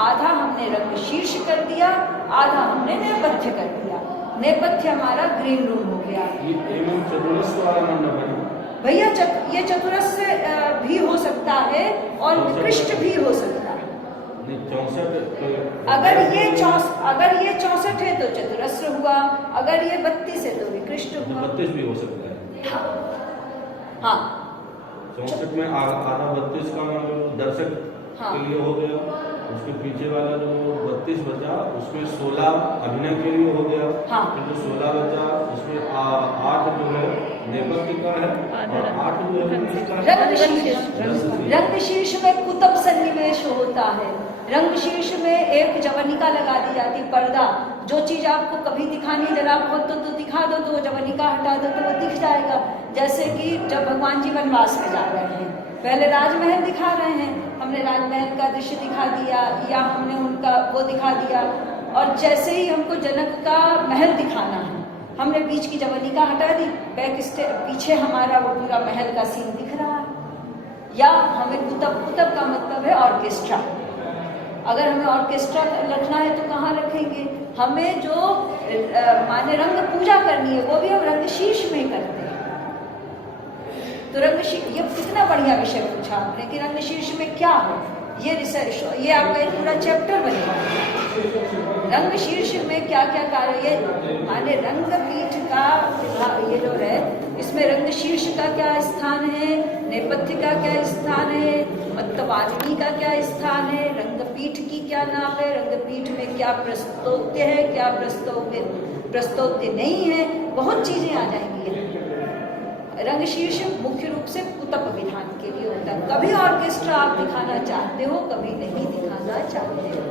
आधा हमने रंग शीर्ष कर दिया, आधा हमने नेपथ्य कर दिया। नेपथ्य हमारा ग्रीन रूम हो गया। भैया ये चतुरस्र भी हो सकता है और निकृष्ट भी हो सकता है। 64 अगर ये 64 है तो चतुरस्र हुआ, अगर ये 32 है तो विकृष्ट हुआ। 32 भी हो सकता है। हाँ, हाँ 64 में आधा 32 का दर्शक हाँ। के लिए हो गया, उसके पीछे वाला जो 32 बचा उसमें 16 अभिनय के लिए हो गया, हाँ। फिर जो 16 बचा उसमें 8 जो है नेपथ्य का है और 8 जो है उसका रंग शीर्ष में कुतब सन्निवेश होता है। रंग शीर्ष में एक जवनिका लगा दी जाती, पर्दा। जो चीज आपको कभी दिखानी जरा बहुत तो दिखा दो, तो वो जवनिका हटा दो तो वो दिख जाएगा। जैसे कि जब भगवान जी वनवास में जा रहे हैं, पहले राजमहल दिखा रहे हैं, हमने राजमहल का दृश्य दिखा दिया या हमने उनका वो दिखा दिया, और जैसे ही हमको जनक का महल दिखाना है हमने बीच की जवनिका हटा दी, बैक स्टेप पीछे हमारा वो पूरा महल का सीन दिख रहा है। या हमें कुतब का मतलब है ऑर्केस्ट्रा। अगर हमें ऑर्केस्ट्रा रखना है तो कहाँ रखेंगे? हमें जो माने रंग पूजा करनी है वो भी हम रंग शीर्ष में करते हैं। तो रंग शीर्ष, ये कितना बढ़िया विषय पूछा आपने कि रंग शीर्ष में क्या है। ये रिसर्च, ये आपका एक पूरा चैप्टर बनेगा। रंग शीर्ष में क्या क्या कार्य, ये माने रंग पीठ का ये जो है, इसमें रंग शीर्ष का क्या स्थान है, नेपथ्य का क्या स्थान है, मतवादिनी का क्या स्थान है, रंग पीठ की क्या नाप है, रंग पीठ में क्या प्रस्तोत्य है, क्या प्रस्तोत्य नहीं है, बहुत चीजें आ जाएंगी। रंग शीर्ष मुख्य रूप से कुतब विधान के लिए होता है। कभी ऑर्केस्ट्रा आप दिखाना चाहते हो, कभी नहीं दिखाना चाहते हो,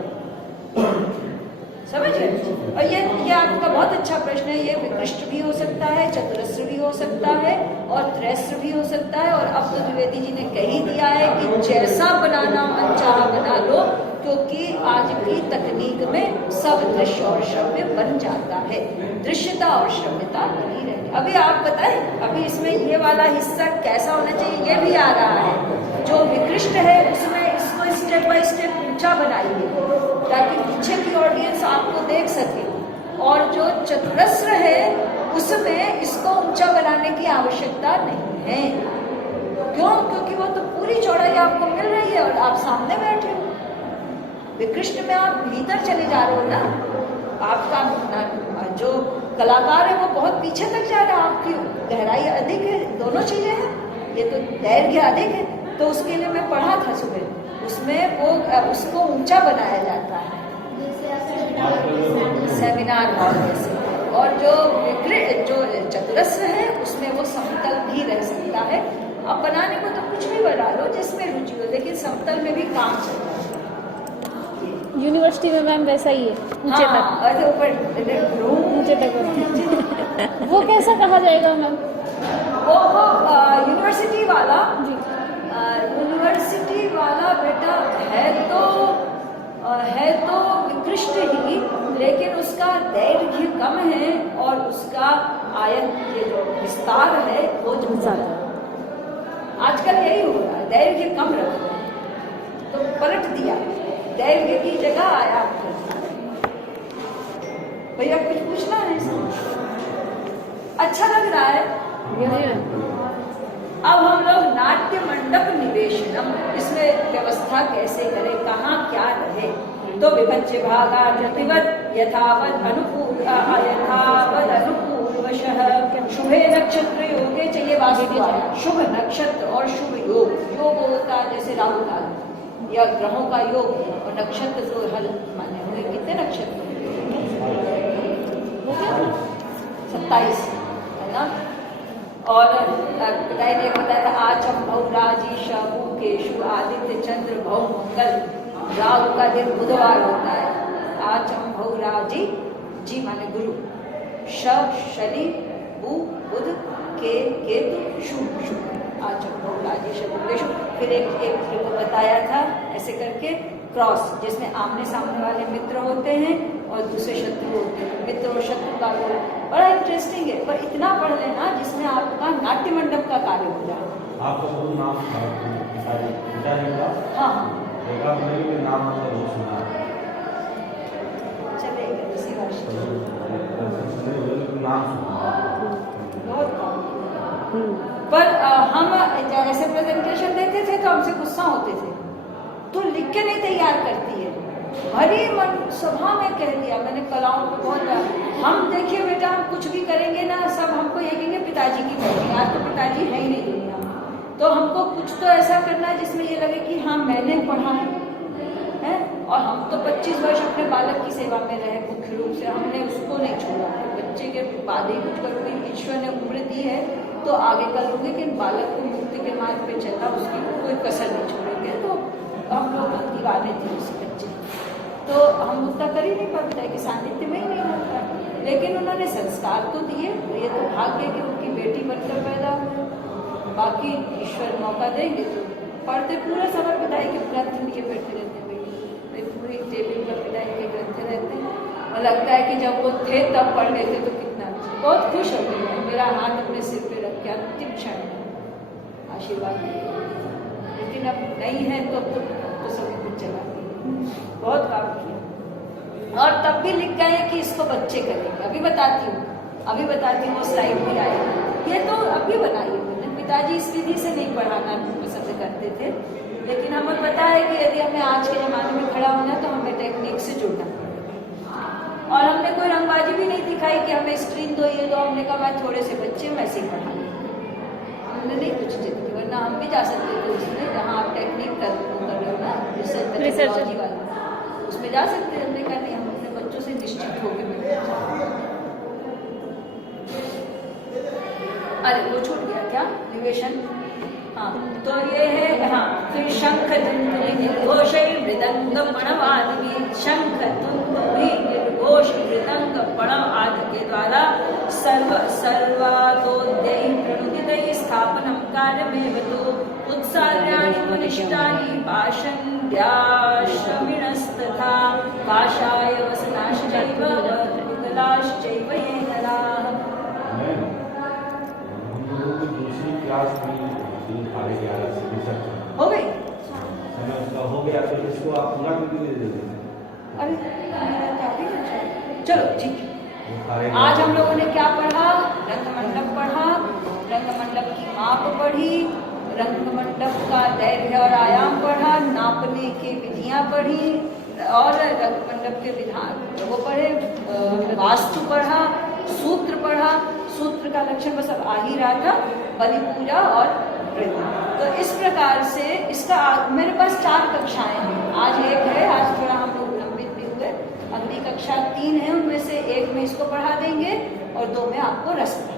समझिए। और ये आपका बहुत अच्छा प्रश्न है। ये विकृष्ट भी हो सकता है, चतुरस्र भी हो सकता है और त्रैस्र भी हो सकता है। और अब तो द्विवेदी जी ने कह ही दिया है कि जैसा बनाना मन चाहा बना लो, क्योंकि आज की तकनीक में सब दृश्य और श्रव्य बन जाता है, दृश्यता और श्रव्यता बनी रहती। अभी आप बताएं, अभी इसमें ये वाला हिस्सा कैसा होना चाहिए, ये भी आ रहा है। जो विकृष्ट है उसमें इसको स्टेप बाय स्टेप ऊंचा बनाइए ताकि पीछे की ऑडियंस आपको देख सके। और जो चतुरस्र है उसमें इसको ऊंचा बनाने की आवश्यकता नहीं है। क्यों? क्योंकि वो तो पूरी चौड़ाई आपको मिल रही है और आप सामने बैठे हो। विकृष्ट में आप भीतर चले जा रहे हो ना, आपका जो कलाकार है वो बहुत पीछे तक जा रहा है, आपकी गहराई अधिक है, दोनों चीजें हैं। ये तो दैर्घ्य अधिक है, तो उसके लिए मैं पढ़ा था सुबह, उसमें वो उसको ऊंचा बनाया जाता है सेमिनार हॉल जैसे। और जो चतुरस्र है उसमें वो समतल भी रह सकता है। अब बनाने को तो कुछ भी बना लो जिसमें रुचि हो, लेकिन समतल में भी काम चलता है। यूनिवर्सिटी में मैम वैसा ही है, ऊंचे तक, और ऊपर ऊंचे तक। वो कैसा कहा जाएगा मैम? वो यूनिवर्सिटी वाला जी, यूनिवर्सिटी वाला बेटा है तो विकृष्ट ही, लेकिन उसका दैर्घ्य कम है और उसका आयत ये जो विस्तार है वो ज्यादा। आजकल यही हो रहा है, दैर्घ्य कम रख रहे हैं तो पलट दिया, दैर्घ्य की जगह आया। भैया कुछ पूछना है इसमें? अच्छा लग रहा है। अब हम लोग नाट्य मंडप निवेशनम, इसमें व्यवस्था कैसे करें, कहाँ क्या रहे। तो विभज्य भागा प्रतिवत यथावत अनुपूर्वशः शुभे नक्षत्र योगे चाहिए वास्तु आया। शुभ नक्षत्र और शुभ योग, योग होता है जैसे राहु काल या ग्रहों का योग, और नक्षत्र तो हल माने हुए कितने नक्षत्र 27 है ना। और पिताई ने बताया था आचम भौराजी शु केशु आदित्य चंद्र भौ मंगल, राहु का दिन बुधवार होता है। आचम भौराजी, जी माने गुरु, शनि बुध केतु शु, आचम भौराजी शु केशु। फिर एक को बताया था ऐसे करके क्रॉस, जिसमें आमने सामने वाले मित्र होते हैं और दूसरे शत्रु होते हैं। मित्र और शत्रु का बड़ा इंटरेस्टिंग है, पर इतना पढ़ लेना जिसमें आपका नाट्य मंडप का कार्य हो जाए। आपका तो नाम पिताजी का? हाँ नाम सुना चलेगा, इसी वर्ष नाम बहुत कम। पर हम ऐसे प्रेजेंटेशन देते थे तो हमसे गुस्सा होते थे, तो लिख के नहीं तैयार करती है, भरी मन सभा में कह दिया, मैंने कलाओं पे बहुत, हम देखिए बेटा हम कुछ भी करेंगे ना सब हमको ये कहेंगे पिताजी की करेंगे, आज तो पिताजी है ही नहीं दुनिया में, तो हमको कुछ तो ऐसा करना है जिसमें ये लगे कि हाँ मैंने पढ़ा है। और हम तो 25 वर्ष अपने बालक की सेवा में रहे, मुख्य रूप से हमने उसको नहीं छोड़ा है। बच्चे के बाद ही कुछ करोगे, ईश्वर ने उम्र दी है तो आगे करोगे, लेकिन बालक को मुक्ति के मार्ग पे चलना उसकी कोई कसर नहीं छोड़ेंगे। तो हम लोग तो दीवाने थे उस बच्चे, तो हम उतना कर ही नहीं पाते कि सानिध्य में ही नहीं होता, लेकिन उन्होंने संस्कार तो दिए। ये तो भाग्य कि उनकी बेटी बनकर पैदा हुई, बाकी ईश्वर मौका देंगे तो पढ़ते पूरा समय पिताई के ग्रंथ लिए बैठे रहते, पूरी टेबल पर पिताई के ग्रंथ रहते हैं, और लगता है कि जब वो थे तब पढ़ लेते तो कितना बहुत खुश हो गए। मेरा हाथ अपने सिर पे रख के अंतिम क्षण में आशीर्वाद दिया, लेकिन अब नहीं है तो सब कुछ चला गया, बहुत काम किया। और तब भी लिख गए कि इसको बच्चे करेंगे। अभी बताती हूँ वो स्लाइड भी आई, ये तो अभी बनाई है मैंने। पिताजी इस विधि से नहीं पढ़ाना पसंद करते थे, लेकिन हमें पता है कि यदि हमें आज के ज़माने में खड़ा होना है तो हमें टेक्निक से जुड़ना पड़ेगा। और हमने कोई रंगबाजी भी नहीं दिखाई कि हमें स्क्रीन दो ये दो, हमने कहा मैं थोड़े से बच्चे वैसे ही पढ़ा, हमने नहीं कुछ जिद, वरना हम भी जा सकते थे उसमें जहाँ आप टेक्निक कर रहे हो ना, रिसर्च वाला, उसमें जा सकते हैं। हमने कहा नहीं, हम अपने बच्चों से निश्चित होकर मिलना। अरे वो छूट गया क्या निवेशन, हाँ तो ये है, हाँ फिर शंख निर्घोष मृदंग पणवादि, शंख तुंदुभि निर्घोष मृदंग पणवाद के द्वारा सर्वातोद्ययी प्रणुदितैः स्थापनं कार्यमेव तु उत्सार्याणि पुनिष्टानि पाषण्ड्याश्रमिणस्तथा पाशाय वसनाश्चैव विकलाश्चैव ये नराः। क्लास में हो गई, समय उसका हो गया तो इसको आप पूरा क्यों दे देते? अरे चलो ठीक है। आज हम लोगों ने क्या पढ़ा? रंगमंडप पढ़ा, रंगमंडप की माप पढ़ी, रंगमंडप का दैर्घ्य और आयाम पढ़ा, नापने की विधियां पढ़ी, और रंगमंडप के विधान वो पढ़े, वास्तु पढ़ा, सूत्र पढ़ा। सूत्र का लक्षण बस अब आ ही रहा था, बलि पूजा और व्रत। तो इस प्रकार से इसका मेरे पास 4 कक्षाएं हैं, आज एक है, आज थोड़ा हम लोग लंबित भी हुए, अगली कक्षा 3 है, उनमें से एक में इसको पढ़ा देंगे और 2 में आपको रस पढ़ा।